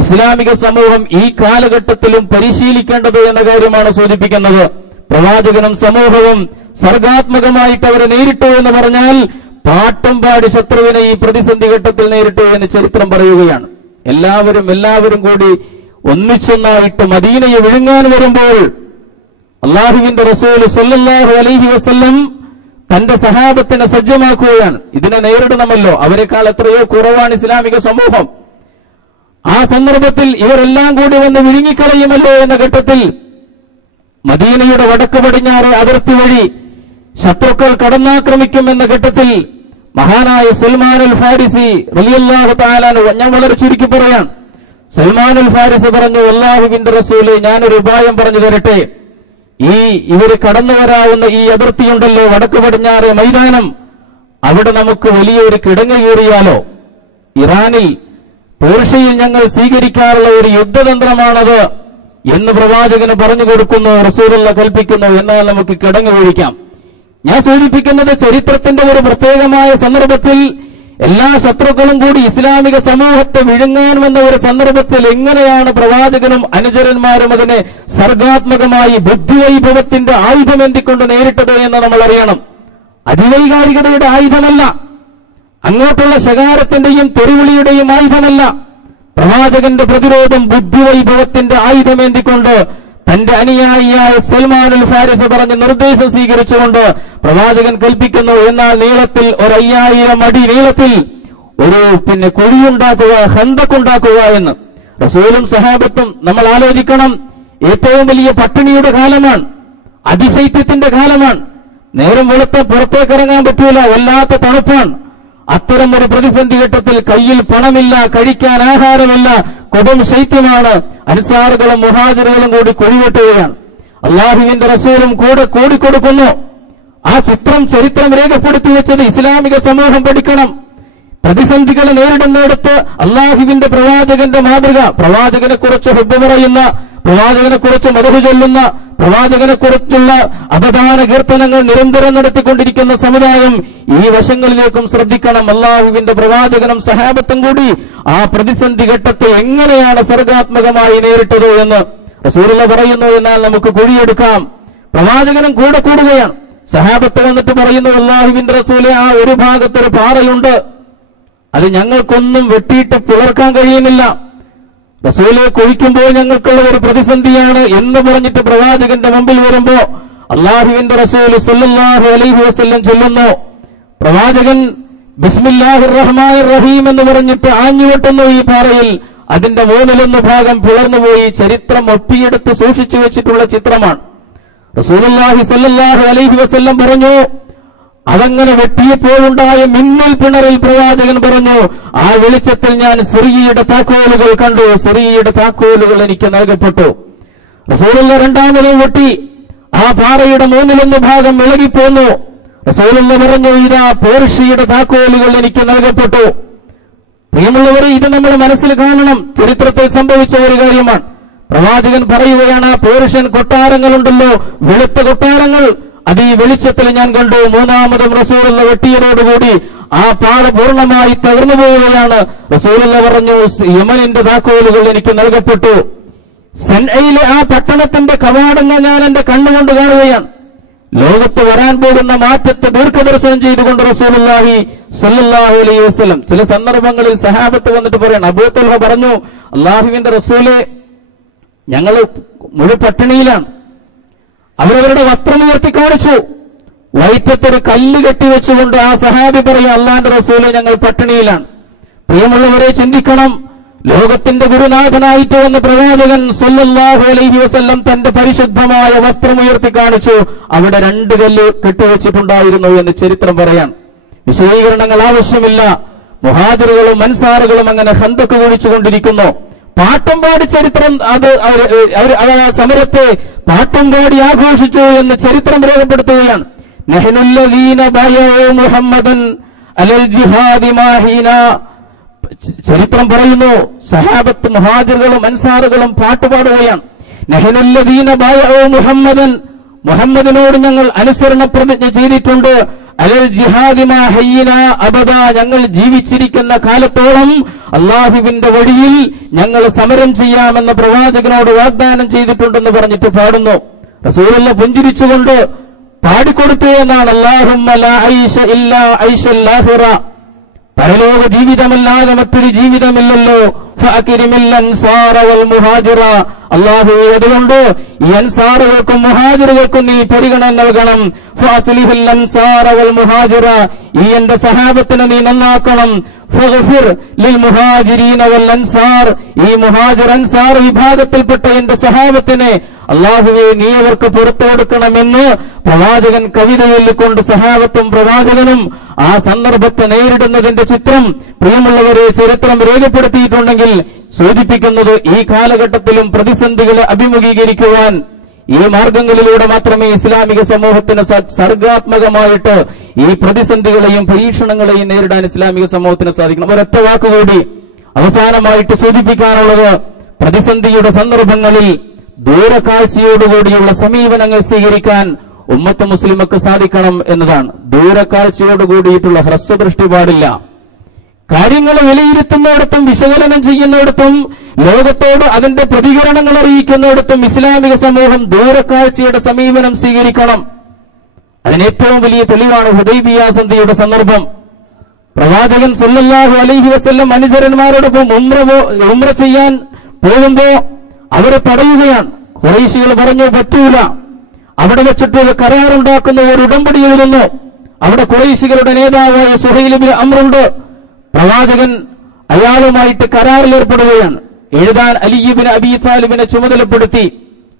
ഇസ്ലാമിക സമൂഹം ഈ കാലഘട്ടത്തിലും പരിശീലിക്കേണ്ടത് എന്ന കാര്യമാണ് സൂചിപ്പിക്കുന്നത്. പ്രവാചകനും സമൂഹവും സർഗാത്മകമായിട്ട് അവരെ നേരിട്ടു എന്ന് പറഞ്ഞാൽ പാട്ടും പാടി ശത്രുവിനെ ഈ പ്രതിസന്ധി ഘട്ടത്തിൽ നേരിട്ടു എന്ന് ചരിത്രം പറയുകയാണ്. എല്ലാവരും കൂടി ഒന്നിച്ചൊന്നായിട്ട് മദീനയെ വിഴുങ്ങാൻ വരുമ്പോൾ അല്ലാഹുവിന്റെ റസൂൽ സല്ലല്ലാഹു അലൈഹി വസല്ലം തന്റെ സഹാബത്തിനെ സജ്ജമാക്കുകയാണ്. ഇതിനെ നേരിടണമല്ലോ, അവരെക്കാൾ എത്രയോ കുറവാണ് ഇസ്ലാമിക സമൂഹം. ആ സന്ദർഭത്തിൽ ഇവരെല്ലാം കൂടി വന്ന് വിഴുങ്ങിക്കളയുമല്ലോ എന്ന ഘട്ടത്തിൽ മദീനയുടെ വടക്ക് പടിഞ്ഞാറ് അതിർത്തി വഴി ശത്രുക്കൾ കടന്നാക്രമിക്കുമെന്ന ഘട്ടത്തിൽ മഹാനായ സൽമാനുൽ ഫാരിസി റളിയല്ലാഹു തആല അൻഹു, ഞാൻ വളരെ ചുരുക്കി പറയാം, സൽമാനുൽ ഫാരിസി പറഞ്ഞു, അല്ലാഹുവിന്റെ റസൂലേ, ഞാനൊരു ഉപായം പറഞ്ഞു തരട്ടെ. ഇവര് കടന്നു വരാവുന്ന ഈ അതിർത്തിയുണ്ടല്ലോ, വടക്ക് പടിഞ്ഞാറ് മൈതാനം, അവിടെ നമുക്ക് വലിയൊരു കിടങ്ങ് കീറിയാലോ? ഇറാനിൽ പേർഷ്യയിൽ ഞങ്ങൾ സ്വീകരിക്കാറുള്ള ഒരു യുദ്ധതന്ത്രമാണത് എന്ന് പ്രവാചകന് പറഞ്ഞു കൊടുക്കുന്നു. റസൂലുള്ളാഹി കൽപ്പിക്കുന്നു, എന്നാൽ നമുക്ക് കിടങ്ങ് വീഴിക്കാം. ഞാൻ സൂചിപ്പിക്കുന്നത്, ചരിത്രത്തിന്റെ ഒരു പ്രത്യേകമായ സന്ദർഭത്തിൽ എല്ലാ ശത്രുക്കളും കൂടി ഇസ്ലാമിക സമൂഹത്തെ വിഴുങ്ങാൻ വന്ന ഒരു സന്ദർഭത്തിൽ എങ്ങനെയാണ് പ്രവാചകനും അനുചരന്മാരും അതിനെ സർഗാത്മകമായി ബുദ്ധിവൈഭവത്തിന്റെ ആയുധമേന്തിക്കൊണ്ട് നേരിട്ടത് എന്ന് നമ്മൾ അറിയണം. അതിവൈകാരികതയുടെ ആയുധമല്ല, അങ്ങോട്ടുള്ള ശകാരത്തിന്റെയും തെരുവിളിയുടെയും ആയുധമല്ല. പ്രവാചകന്റെ പ്രതിരോധം ബുദ്ധിവൈഭവത്തിന്റെ ആയുധമേന്തിക്കൊണ്ട് തന്റെ അനുയായിയായ സൽമാനുൽ ഫാരിസ് പറഞ്ഞ് നിർദ്ദേശം സ്വീകരിച്ചുകൊണ്ട് പ്രവാചകൻ കൽപ്പിക്കുന്നു, എന്നാൽ നീളത്തിൽ 5000 അടി നീളത്തിൽ ഒരു കുഴിയുണ്ടാക്കുക, ഖന്തഖുണ്ടാക്കുക എന്ന്. റസൂലും സഹാബത്തും നമ്മൾ ആലോചിക്കണം, ഏറ്റവും വലിയ പട്ടിണിയുടെ കാലമാണ്, അതിശൈത്യത്തിന്റെ കാലമാണ്, നേരം വെളുത്ത പുറത്തേക്കിറങ്ങാൻ പറ്റൂല, വല്ലാത്ത തണുപ്പാണ്. അത്തരം ഒരു പ്രതിസന്ധി ഘട്ടത്തിൽ കയ്യിൽ പണമില്ല, കഴിക്കാൻ ആഹാരമില്ല, കൊടും ശൈത്യമാണ്. അൻസാറുകളും മുഹാജിറുകളും കൂടി കുഴിവെട്ടുകയാണ്. അല്ലാഹുവിന്റെ റസൂലും കൂടെ കൂടിക്കൊടുക്കുന്നു. ആ ചരിത്രം രേഖപ്പെടുത്തി വെച്ചത് ഇസ്ലാമിക സമൂഹം പഠിക്കണം. പ്രതിസന്ധികളെ നേരിടുന്നിടത്ത് അല്ലാഹുവിന്റെ പ്രവാചകന്റെ മാതൃക, പ്രവാചകനെ കുറിച്ച് ഹുബ്ബ് പറയുന്ന, പ്രവാചകനെ കുറിച്ച് മദ്ഹ് ചൊല്ലുന്ന, പ്രവാചകനെ കുറിച്ചുള്ള അപദാന കീർത്തനങ്ങൾ നിരന്തരം നടത്തിക്കൊണ്ടിരിക്കുന്ന സമുദായം ഈ വശങ്ങളിലേക്കും ശ്രദ്ധിക്കണം. അല്ലാഹുവിന്റെ പ്രവാചകനും സഹാബത്തും കൂടി ആ പ്രതിസന്ധി ഘട്ടത്തെ എങ്ങനെയാണ് സർഗാത്മകമായി നേരിട്ടത് എന്ന് റസൂലുള്ളാഹി പറയുന്നു. എന്നാൽ നമുക്ക് കുഴിയെടുക്കാം. പ്രവാചകനും കൂടെ കൂടുകയാണ്. സഹാബത്ത് വന്നിട്ട് പറയുന്നു, അല്ലാഹുവിന്റെ റസൂലെ, ആ ഒരു ഭാഗത്തൊരു പാറയുണ്ട്, അത് ഞങ്ങൾക്കൊന്നും വെട്ടിയിട്ട് പിളർക്കാൻ കഴിയുന്നില്ല. റസൂലെ, കുഴിക്കുമ്പോൾ ഞങ്ങൾക്കുള്ള ഒരു പ്രതിസന്ധിയാണ് എന്ന് പറഞ്ഞിട്ട് പ്രവാചകന്റെ മുമ്പിൽ വരുമ്പോ അല്ലാഹുവിന്റെ റസൂൽ സല്ലല്ലാഹു അലൈഹി വസല്ലം ചൊല്ലുന്നു. പ്രവാചകൻ ബിസ്മില്ലാഹിർ റഹ്മാനിർ റഹീം എന്ന് പറഞ്ഞിട്ട് ആഞ്ഞുവെട്ടുന്നു ഈ പാറയിൽ. അതിന്റെ 1/3 ഭാഗം പിളർന്നുപോയി. ചരിത്രം ഒപ്പിയെടുത്ത് സൂക്ഷിച്ചു വെച്ചിട്ടുള്ള ചിത്രമാണ്. റസൂലുള്ളാഹി സല്ലല്ലാഹു അലൈഹി വസല്ലം പറഞ്ഞു, അതങ്ങനെ വെട്ടിയപ്പോഴുണ്ടായ മിന്നൽ പിണറിൽ പ്രവാചകൻ പറഞ്ഞു, ആ വെളിച്ചത്തിൽ ഞാൻ സിറിയയുടെ താക്കോലുകൾ കണ്ടു, സിറിയയുടെ താക്കോലുകൾ എനിക്ക് നൽകപ്പെട്ടു. റസൂലുള്ളാഹി രണ്ടാമതും വെട്ടി, ആ പാറയുടെ 1/3 ഭാഗം ഇളകിപ്പോന്നു. റസൂലുള്ളാഹി പറഞ്ഞു, ഇതാ പേർഷ്യയുടെ താക്കോലുകൾ എനിക്ക് നൽകപ്പെട്ടു. പ്രിയമുള്ളവരെ, ഇത് നമ്മൾ മനസ്സിൽ കാണണം. ചരിത്രത്തിൽ സംഭവിച്ച ഒരു കാര്യമാണ്. പ്രവാചകൻ പറയുകയാണ്, ആ പേർഷ്യൻ കൊട്ടാരങ്ങളുണ്ടല്ലോ, വെളുത്ത കൊട്ടാരങ്ങൾ, അത് ഈ വെളിച്ചത്തിൽ ഞാൻ കണ്ടു. മൂന്നാമതും റസൂലുള്ളാഹി വെട്ടിയതോടുകൂടി ആ പാറ പൂർണ്ണമായി തകർന്നു പോവുകയാണ്. റസൂലുള്ളാഹി പറഞ്ഞു, യമനിന്റെ താക്കോലുകൾ എനിക്ക് നൽകപ്പെട്ടു. സൻഅയിലെ ആ പട്ടണത്തിന്റെ കവാടങ്ങൾ ഞാൻ എന്റെ കണ്ണുകൊണ്ട് കാണുകയാണ്. ലോകത്ത് വരാൻ പോകുന്ന മാറ്റത്തെ ദീർഘദർശനം ചെയ്തുകൊണ്ട് റസൂലുള്ളാഹി സ്വല്ലല്ലാഹു അലൈഹി വസല്ലം ചില സന്ദർഭങ്ങളിൽ സഹാബത്ത് വന്നിട്ട് പറയാണ്, അബൂ തൽഹ പറഞ്ഞു, അല്ലാഹുവിന്റെ റസൂലെ, ഞങ്ങൾ മുഴു പട്ടിണിയിലാണ്. അവരവരുടെ വസ്ത്രം ഉയർത്തി കാണിച്ചു. വയറ്റത്തൊരു കല്ല് കെട്ടിവെച്ചുകൊണ്ട് ആ സഹാബി പറയും, അല്ലാഹുവിന്റെ റസൂലെ, ഞങ്ങൾ പട്ടിണിയിലാണ്. പ്രിയമുള്ളവരെ, ചിന്തിക്കണം. ലോകത്തിന്റെ ഗുരുനാഥനായിട്ട് വന്ന പ്രവാചകൻ സല്ലല്ലാഹു അലൈഹി വസല്ലം തന്റെ പരിശുദ്ധമായ വസ്ത്രം ഉയർത്തി കാണിച്ചു. അവിടെ 2 കല്ല് കെട്ടിവെച്ചിട്ടുണ്ടായിരുന്നു എന്ന് ചരിത്രം പറയാൻ. വിശദീകരണങ്ങൾ ആവശ്യമില്ല. മുഹാജിറുകളും അൻസാറുകളും അങ്ങനെ ഖന്തഖ് കുഴിച്ചുകൊണ്ടിരിക്കുന്നു. പാട്ടും പാടി ചരിത്രം അവർ സമരത്തെ പാട്ടും പാടി ആഘോഷിച്ചു എന്ന് ചരിത്രം രേഖപ്പെടുത്തുകയാണ്. നഹ്നുല്ലദീന ബയഉ മുഹമ്മദൻ അലൽ ജിഹാദി മാഹീന. ചരിത്രം പറയുന്നു, സഹാബത്ത് മുഹാജിറുകളും അൻസാറുകളും പാട്ടുപാടുകയാണ്. നഹ്നുല്ലദീന ബയഉ മുഹമ്മദൻ, മുഹമ്മദിനോട് ഞങ്ങൾ അനുസരണ പ്രതിജ്ഞ ചെയ്തിട്ടുണ്ട്. അലൽ ജിഹാദി മാ ഹയ്യിന അബദ, ഞങ്ങൾ ജീവിച്ചിരിക്കുന്ന കാലത്തോളം അല്ലാഹുവിന്റെ വഴിയിൽ ഞങ്ങൾ സമരം ചെയ്യാമെന്ന് പ്രവാചകനോട് വാഗ്ദാനം ചെയ്തിട്ടുണ്ടെന്ന് പറഞ്ഞിട്ട് പാടുന്നു. റസൂലുള്ളാഹി പുഞ്ചിരിച്ചുകൊണ്ട് പാടിക്കൊടുത്തു എന്നാണ്, അല്ലാഹുമ്മ ലാ ഐശ ഇല്ലാ ഐശൽ ആഖിറ. പരലോക ജീവിതമല്ലാതെ മറ്റൊരു ജീവിതമില്ലല്ലോ. ഫഅക്രിമിൽ അൻസാറ വൽ മുഹാജിറ, അല്ലാഹുവേ അതുകൊണ്ട് ഈ അൻസാറുകൾക്കും മുഹാജിറുകൾക്കും നീ പരിഗണന നൽകണം. ഫഅസ്ലിഹിൽ അൻസാറ വൽ മുഹാജിറ, ഈ എന്റെ സഹാബത്തിനെ നീ നന്നാക്കണം. ഫഗ്ഫിർ ലിൽ മുഹാജിരീന വൽ അൻസാർ, ഈ മുഹാജിർ അൻസാർ വിഭാഗത്തിൽപ്പെട്ട എന്റെ സഹാബത്തിനെ അല്ലാഹുവേ നീ അവർക്ക് പുറത്തു കൊടുക്കണമെന്ന് പ്രവാചകൻ കവിതയിൽ കൊണ്ട് സഹാബത്തും പ്രവാചകനും ആ സന്ദർഭത്തെ നേരിടുന്നതിന്റെ ചിത്രം പ്രിയമുള്ളവരെ ചരിത്രം രേഖപ്പെടുത്തിയിട്ടുണ്ടെങ്കിൽ സൂചിപ്പിക്കുന്നത് ഈ കാലഘട്ടത്തിലും പ്രതിസന്ധികളെ അഭിമുഖീകരിക്കുവാൻ ഈ മാർഗങ്ങളിലൂടെ മാത്രമേ ഇസ്ലാമിക സമൂഹത്തിന് സർഗാത്മകമായിട്ട് ഈ പ്രതിസന്ധികളെയും പരീക്ഷണങ്ങളെയും നേരിടാൻ ഇസ്ലാമിക സമൂഹത്തിന് സാധിക്കണം. ഒരൊറ്റ വാക്കുകൂടി അവസാനമായിട്ട് സൂചിപ്പിക്കാനുള്ളത്, പ്രതിസന്ധിയുടെ സന്ദർഭങ്ങളിൽ ദൂരക്കാഴ്ചയോടുകൂടിയുള്ള സമീപനങ്ങൾ സ്വീകരിക്കാൻ ഉമ്മത്ത് മുസ്ലിമക്ക് സാധിക്കണം എന്നതാണ്. ദൂരക്കാഴ്ചയോടുകൂടിയിട്ടുള്ള ഹ്രസ്വദൃഷ്ടി പാടില്ല. കാര്യങ്ങൾ വിലയിരുത്തുന്നിടത്തും വിശകലനം ചെയ്യുന്നിടത്തും ലോകത്തോട് അതിന്റെ പ്രതികരണങ്ങൾ അറിയിക്കുന്നിടത്തും ഇസ്ലാമിക സമൂഹം ദൂരക്കാഴ്ചയുടെ സമീപനം സ്വീകരിക്കണം. അതിനേറ്റവും വലിയ തെളിവാണ് ഹുദൈബിയ സന്ധിയുടെ സന്ദർഭം. പ്രവാചകൻ സല്ലല്ലാഹു അലൈഹി വസല്ലം അനുചരന്മാരോടൊപ്പം ഉംറ ചെയ്യാൻ പോകുമ്പോ അവരെ തടയുകയാണ്. ഖുറൈശികൾ പറഞ്ഞു പറ്റൂല. അവിടെ വെച്ചിട്ട് കരാറുണ്ടാക്കുന്ന ഒരു ഉടമ്പടി എഴുതുന്നു. അവിടെ ഖുറൈശികളുടെ നേതാവായ സുഹൈൽ ഇബ്നു അംറുണ്ട്. പ്രവാചകൻ അയാളുമായിട്ട് കരാറിൽ ഏർപ്പെടുകയാണ്. എഴുതാൻ അലി ഇബ്നു അബീ താലിബിനെ ചുമതലപ്പെടുത്തി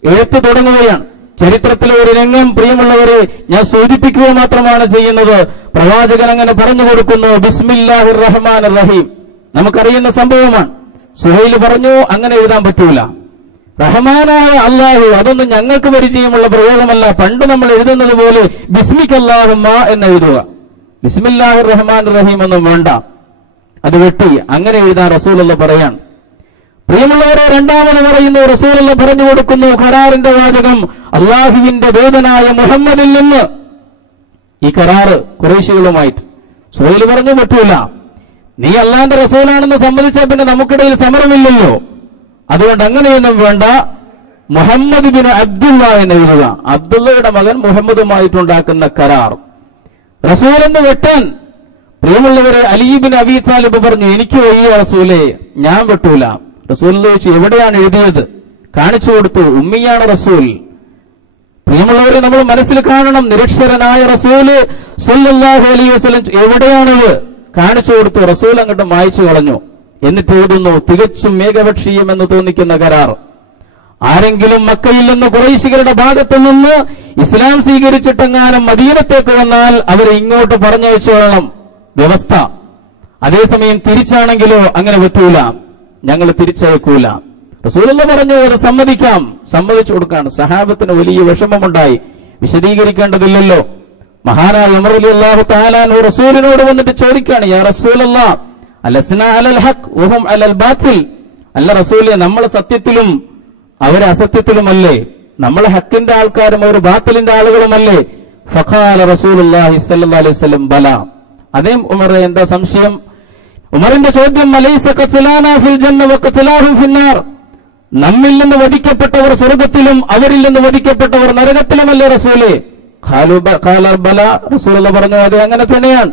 എഴുത്ത് തുടങ്ങുകയാണ്. ചരിത്രത്തിലെ ഒരു രംഗം പ്രിയമുള്ളവരെ ഞാൻ സൂചിപ്പിക്കുക മാത്രമാണ് ചെയ്യുന്നത്. പ്രവാചകൻ അങ്ങനെ പറഞ്ഞു കൊടുക്കുന്നു, ബിസ്മില്ലാഹിർ റഹ്മാനിർ റഹീം. നമുക്കറിയുന്ന സംഭവമാണ്. സുഹൈൽ പറഞ്ഞു അങ്ങനെ എഴുതാൻ പറ്റൂല. റഹ്മാനായ അല്ലാഹു, അതൊന്നും ഞങ്ങൾക്ക് പരിചയമുള്ള പ്രയോഗമല്ല. പണ്ട് നമ്മൾ എഴുതുന്നത് പോലെ ബിസ്മിക്കല്ലാഹുമ്മ എന്ന് എഴുതുക. ബിസ്മില്ലാഹിർ റഹ്മാനിർ റഹീം ഒന്നും വേണ്ട, അത് വെട്ടി അങ്ങനെ എഴുതാൻ റസൂലുള്ള പറയാൻ. പ്രിയമുള്ളവരെ, രണ്ടാമത് പറയുന്നു, റസൂലുള്ള പറഞ്ഞു കൊടുക്കുന്നു കരാറിന്റെ വാചകം അള്ളാഹുവിന്റെ ദൂതനായ മുഹമ്മദിൽ നിന്ന് ഈ കരാറ് ഖുറൈശികളുമായിട്ട്. സുഹൈൽ പറഞ്ഞു പറ്റൂല, നീ അള്ളാന്റെ റസൂലാണെന്ന് സമ്മതിച്ചാൽ പിന്നെ നമുക്കിടയിൽ സമരമില്ലല്ലോ, അതുകൊണ്ട് അങ്ങനെയൊന്നും വേണ്ട, മുഹമ്മദ് ബിൻ അബ്ദുള്ള എന്ന് എഴുതുക. അബ്ദുള്ളയുടെ മകൻ മുഹമ്മദുമായിട്ടുണ്ടാക്കുന്ന കരാർ. റസൂലെന്ന് വെട്ടാൻ പ്രിയമുള്ളവരെ അലി ഇബ്നു അബീ താലിബ് പറഞ്ഞു, എനിക്ക് വയ്യ റസൂലേ, ഞാൻ വെട്ടൂല. റസൂൽ ചോദിച്ചു, എവിടെയാണ് എഴുതിയത്? കാണിച്ചു കൊടുത്തു. ഉമ്മിയാണ് റസൂൽ. പ്രിയമുള്ളവരെ, നമ്മൾ മനസ്സിൽ കാണണം, നിരക്ഷരനായ റസൂല് സല്ലല്ലാഹു അലൈഹി വസല്ലം എവിടെയാണത്? കാണിച്ചു കൊടുത്തു. റസൂൽ അങ്ങോട്ട് മായ്ച്ചു കളഞ്ഞു. എന്നിട്ട് എഴുതുന്നു, തികച്ചും ഏകപക്ഷീയമെന്ന് തോന്നിക്കുന്ന കരാർ. ആരെങ്കിലും മക്കയിൽ നിന്ന് ഖുറൈശികളുടെ ഭാഗത്തു നിന്ന് ഇസ്ലാം സ്വീകരിച്ചിട്ടെങ്ങാനും മദീനത്തേക്ക് വന്നാൽ അവരെ ഇങ്ങോട്ട് പറഞ്ഞയച്ചോളണം വ്യവസ്ഥ. അതേസമയം തിരിച്ചാണെങ്കിലോ അങ്ങനെ പറ്റൂല, ഞങ്ങൾ തിരിച്ചയക്കൂല. റസൂലുള്ള പറഞ്ഞു അത് സമ്മതിക്കാം, സമ്മതിച്ചു കൊടുക്കാണ്. സഹാബത്തിന് വലിയ വിഷമമുണ്ടായി, വിശദീകരിക്കേണ്ടതില്ലല്ലോ. മഹാനായ ഉമർ റളിയല്ലാഹു തആല അൻഹു റസൂലിനോട് വന്നിട്ട് ചോദിക്കാണ്, യാ റസൂലല്ലാഹ് അലസ്നാ അലൽ ഹഖ് വഹും അലൽ ബാത്തിൽ. അല്ല റസൂലേ, നമ്മൾ സത്യത്തിലും അവരെ അസത്യത്തിലുമല്ലേ? നമ്മൾ ഹക്കിന്റെ ആൾക്കാരും അവർ ബാത്തിലിന്റെ ആളുകളുമല്ലേ? ഫഖാല റസൂലുള്ളാഹി സ്വല്ലല്ലാഹു അലൈഹി വസല്ലം ബല. അതേ ഉമറേ, എന്താ സംശയം? ഉമറിന്റെ ചോദ്യം, അലൈസ ഖത്ലാനാ ഫിൽ ജന്ന വഖത്ലാഹും ഫിന്നാർ. നമ്മിൽ നിന്ന് വധിക്കപ്പെട്ടവർ സ്വർഗ്ഗത്തിലും അവരിൽ നിന്ന് വധിക്കപ്പെട്ടവർ നരകത്തിലുമല്ലേ റസൂലേ? ഖാല ബല. റസൂലുള്ളാഹി പറഞ്ഞു, അതെ അങ്ങനെ തന്നെയാണ്.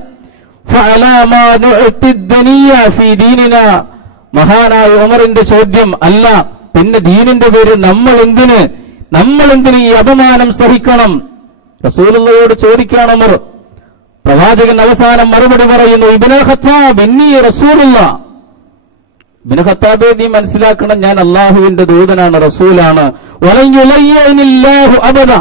ഫഅലാ മാ നുഅതി ദനിയ ഫീ ദീനിനാ. മഹാനായ ഉമറിന്റെ ചോദ്യം, അല്ല പിന്നെ ദീനിന്റെ പേര് നമ്മൾ എന്തിന് ഈ അപമാനം സഹിക്കണം? റസൂലുള്ളാഹിയോട് ചോദിക്കുകയാണ് ഉമർ. പ്രവാചകൻ അവസാനം മറുപടി പറയുന്നു, ഇബ്നു ഖത്താബ് ഇന്നി റസൂലുള്ളാഹ്. ഇബ്നു ഖത്താബേ, നീ മനസ്സിലാക്കണം, ഞാൻ അല്ലാഹുവിന്റെ ദൂതനാണ്, റസൂലാണ്. വലൻ യുലയ്യിനില്ലാഹു അബദ.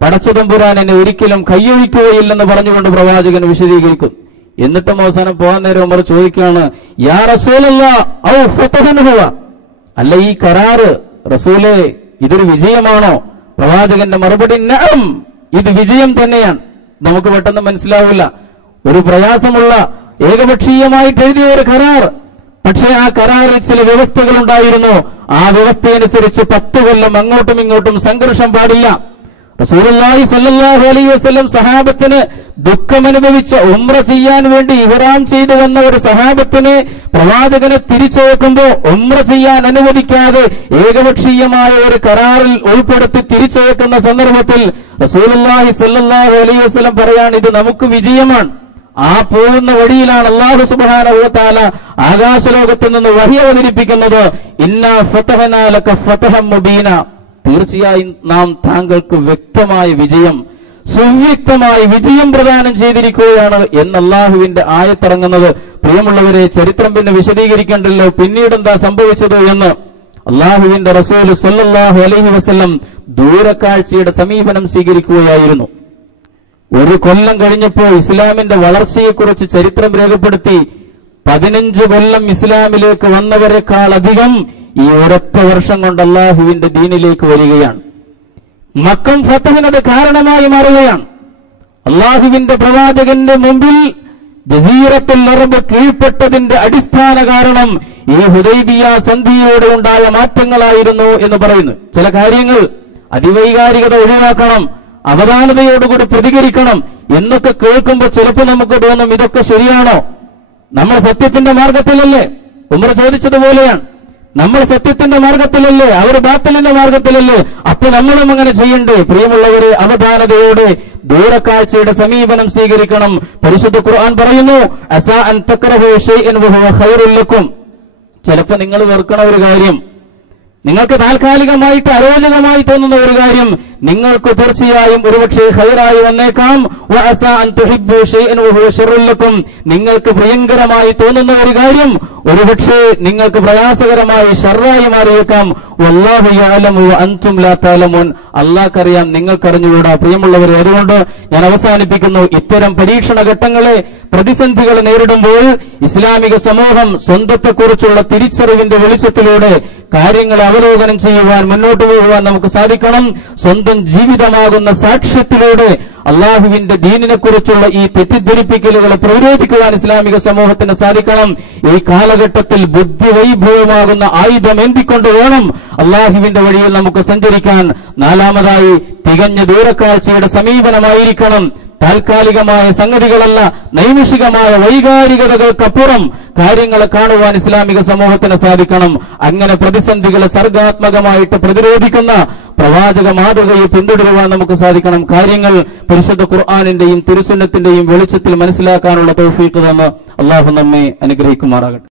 പടച്ചതമ്പുരാൻ എന്നെ ഒരിക്കലും കയ്യൊഴിക്കുകയില്ലെന്ന് പറഞ്ഞുകൊണ്ട് പ്രവാചകൻ വിശദീകരിക്കും. എന്നിട്ടും അവസാനം പോകാൻ നേരം ഉമർ ചോദിക്കുകയാണ്, യാ റസൂലല്ലാഹ് ഔ ഫതഹൻ ഹുവ. അല്ല ഈ കരാറ് റസൂലേ ഇതൊരു വിജയമാണോ? പ്രവാചകന്റെ മറുപടി, നഅം, ഇത് വിജയം തന്നെയാണ്. നമുക്ക് പെട്ടെന്ന് മനസ്സിലാവില്ല, ഒരു പ്രയാസമുള്ള ഏകപക്ഷീയമായിട്ട് എഴുതിയ ഒരു കരാർ. പക്ഷേ ആ കരാറിൽ ചില വ്യവസ്ഥകൾ ഉണ്ടായിരുന്നു. ആ വ്യവസ്ഥയനുസരിച്ച് 10 കൊല്ലം അങ്ങോട്ടും ഇങ്ങോട്ടും സംഘർഷം പാടില്ല. റസൂലുള്ളാഹി സ്വല്ലല്ലാഹു അലൈഹി വസല്ലം സഹാബത്തിന് ദുഃഖമനുഭവിച്ച ഉംറ ചെയ്യാൻ വേണ്ടി ഇഹ്റാം ചെയ്തു വന്ന ഒരു സഹാബത്തിനെ പ്രവാചകനെ തിരിച്ചയക്കുമ്പോൾ ഉംറ ചെയ്യാൻ അനുവദിക്കാതെ ഏകപക്ഷീയമായ ഒരു കരാറിൽ ഉൾപ്പെടുത്തി തിരിച്ചയക്കുന്ന സന്ദർഭത്തിൽ റസൂലുള്ളാഹി സ്വല്ലല്ലാഹു അലൈഹി വസല്ലം പറയാണ്, ഇത് നമുക്ക് വിജയമാണ്. ആ പോകുന്ന വഴിയിലാണ് അല്ലാഹു സുബ്ഹാനഹു വ തആല ആകാശലോകത്ത് നിന്ന് വഹി അവതരിപ്പിക്കുന്നത്. ഇന്നാ ഫതഹനാ ലക ഫതഹം മുബീന, തീർച്ചയായും നാം താങ്കൾക്ക് വ്യക്തമായ വിജയം, സുവ്യക്തമായ വിജയം പ്രദാനം ചെയ്തിരിക്കുകയാണ് എന്ന് അല്ലാഹുവിന്റെ ആയത്തിറങ്ങുന്നത്. പ്രിയമുള്ളവരെ, ചരിത്രം പിന്നെ വിശദീകരിക്കേണ്ടല്ലോ, പിന്നീട് എന്താ സംഭവിച്ചത് എന്ന്. അല്ലാഹുവിന്റെ റസൂൽ സല്ലല്ലാഹു അലൈഹി വസല്ലം ദൂരക്കാഴ്ചയുടെ സമീപനം സ്വീകരിക്കുകയായിരുന്നു. ഒരു കൊല്ലം കഴിഞ്ഞപ്പോൾ ഇസ്ലാമിന്റെ വളർച്ചയെക്കുറിച്ച് ചരിത്രം രേഖപ്പെടുത്തി 15 കൊല്ലം ഇസ്ലാമിലേക്ക് വന്നവരെക്കാൾ അധികം ഈ ഒരൊറ്റ വർഷം കൊണ്ട് അല്ലാഹുവിന്റെ ദീനിലേക്ക് വരികയാണ്. മക്കം ഫതഹിനത് കാരണമായി മാറുകയാണ്. അല്ലാഹുവിന്റെ പ്രവാചകന്റെ മുമ്പിൽ ജസീറത്തുൽ അറബ് കീഴ്പ്പെട്ടതിന്റെ അടിസ്ഥാന കാരണം ഈ ഹുദൈബിയ സന്ധിയോടെ ഉണ്ടായ മാറ്റങ്ങളായിരുന്നു എന്ന് പറയുന്നു. ചില കാര്യങ്ങൾ അതിവൈകാരികത ഒഴിവാക്കണം, അവധാനതയോടുകൂടി പ്രതികരിക്കണം എന്നൊക്കെ കേൾക്കുമ്പോൾ ചിലപ്പോൾ നമുക്ക് തോന്നും ഇതൊക്കെ ശരിയാണോ? നമ്മൾ സത്യത്തിന്റെ മാർഗത്തിലല്ലേ? ഉമർ ചോദിച്ചതുപോലെയാണ്, നമ്മൾ സത്യത്തിന്റെ മാർഗത്തിലല്ലേ, അവർ ബാത്തിലിന്റെ മാർഗത്തിലല്ലേ, അപ്പൊ നമ്മളും അങ്ങനെ ചെയ്യണ്ടേ? പ്രിയമുള്ളവരെ, അവധാനതയോടെ ദൂരക്കാഴ്ചയുടെ സമീപനം സ്വീകരിക്കണം. പരിശുദ്ധ ഖുർആൻ പറയുന്നു, അസാ അൻ തക്റഹു ശൈഅൻ വഹുവ ഖൈറുൽ ലക്കും. ചിലപ്പോൾ നിങ്ങൾ വെറുക്കണ ഒരു കാര്യം, നിങ്ങൾക്ക് താൽക്കാലികമായിട്ട് അരോചകമായി തോന്നുന്ന ഒരു കാര്യം നിങ്ങൾക്ക് തീർച്ചയായും ഒരുപക്ഷെ ഖൈറായി വന്നേക്കാം. വഅസാ അൻ തുഹിബ്ബു ശൈഅൻ വഹുവ ശർറുൽ ലക്കും. നിങ്ങൾക്ക് പ്രിയങ്കരമായി തോന്നുന്ന ഒരു കാര്യം ഒരുപക്ഷെ നിങ്ങൾക്ക് പ്രയാസകരമായി ഷർറായി മാറിയേക്കാം. വല്ലാഹു യഅലമു വഅൻതും ലാ തഅലമൂൻ. അല്ലാഹുക്കറിയാം, നിങ്ങൾക്കറിഞ്ഞുകൂടാ. പ്രിയമുള്ളവരെ, അതുകൊണ്ട് ഞാൻ അവസാനിപ്പിക്കുന്നു. ഇത്തരം പരീക്ഷണ ഘട്ടങ്ങളെ, പ്രതിസന്ധികളെ നേരിടുമ്പോൾ ഇസ്ലാമിക സമൂഹം സ്വന്തത്തെക്കുറിച്ചുള്ള തിരിച്ചറിവിന്റെ വെളിച്ചത്തിലൂടെ കാര്യങ്ങളെ അവലോകനം ചെയ്യുവാൻ, മുന്നോട്ട് പോകുവാൻ നമുക്ക് സാധിക്കണം. സ്വന്തം ജീവിതമാകുന്ന സാക്ഷ്യത്തിലൂടെ അള്ളാഹുവിന്റെ ദീനിനെ കുറിച്ചുള്ള ഈ തെറ്റിദ്ധരിപ്പിക്കലുകളെ പ്രതിരോധിക്കുവാൻ ഇസ്ലാമിക സമൂഹത്തിന് സാധിക്കണം. ഈ കാലഘട്ടത്തിൽ ബുദ്ധിവൈഭവമാകുന്ന ആയുധം എന്തിക്കൊണ്ട് വേണം അള്ളാഹുവിന്റെ വഴിയിൽ നമുക്ക് സഞ്ചരിക്കാൻ. നാലാമതായി, തികഞ്ഞ ദൂരക്കാഴ്ചയുടെ സമീപനമായിരിക്കണം. താൽക്കാലികമായ സംഗതികളല്ല, നൈമിഷികമായ വൈകാരികതകൾക്കപ്പുറം കാര്യങ്ങളെ കാണുവാൻ ഇസ്ലാമിക സമൂഹത്തിന് സാധിക്കണം. അങ്ങനെ പ്രതിസന്ധികളെ സർഗാത്മകമായിട്ട് പ്രതിരോധിക്കുന്ന പ്രവാചക മാതൃകയെ പിന്തുടരുവാൻ നമുക്ക് സാധിക്കണം. കാര്യങ്ങൾ പരിശുദ്ധ ഖുർആനിന്റെയും തിരുസുന്നത്തിന്റെയും വെളിച്ചത്തിൽ മനസ്സിലാക്കാനുള്ള തൗഫീഖ് തന്ന് അല്ലാഹു നമ്മെ അനുഗ്രഹിക്കുമാറാകട്ടെ.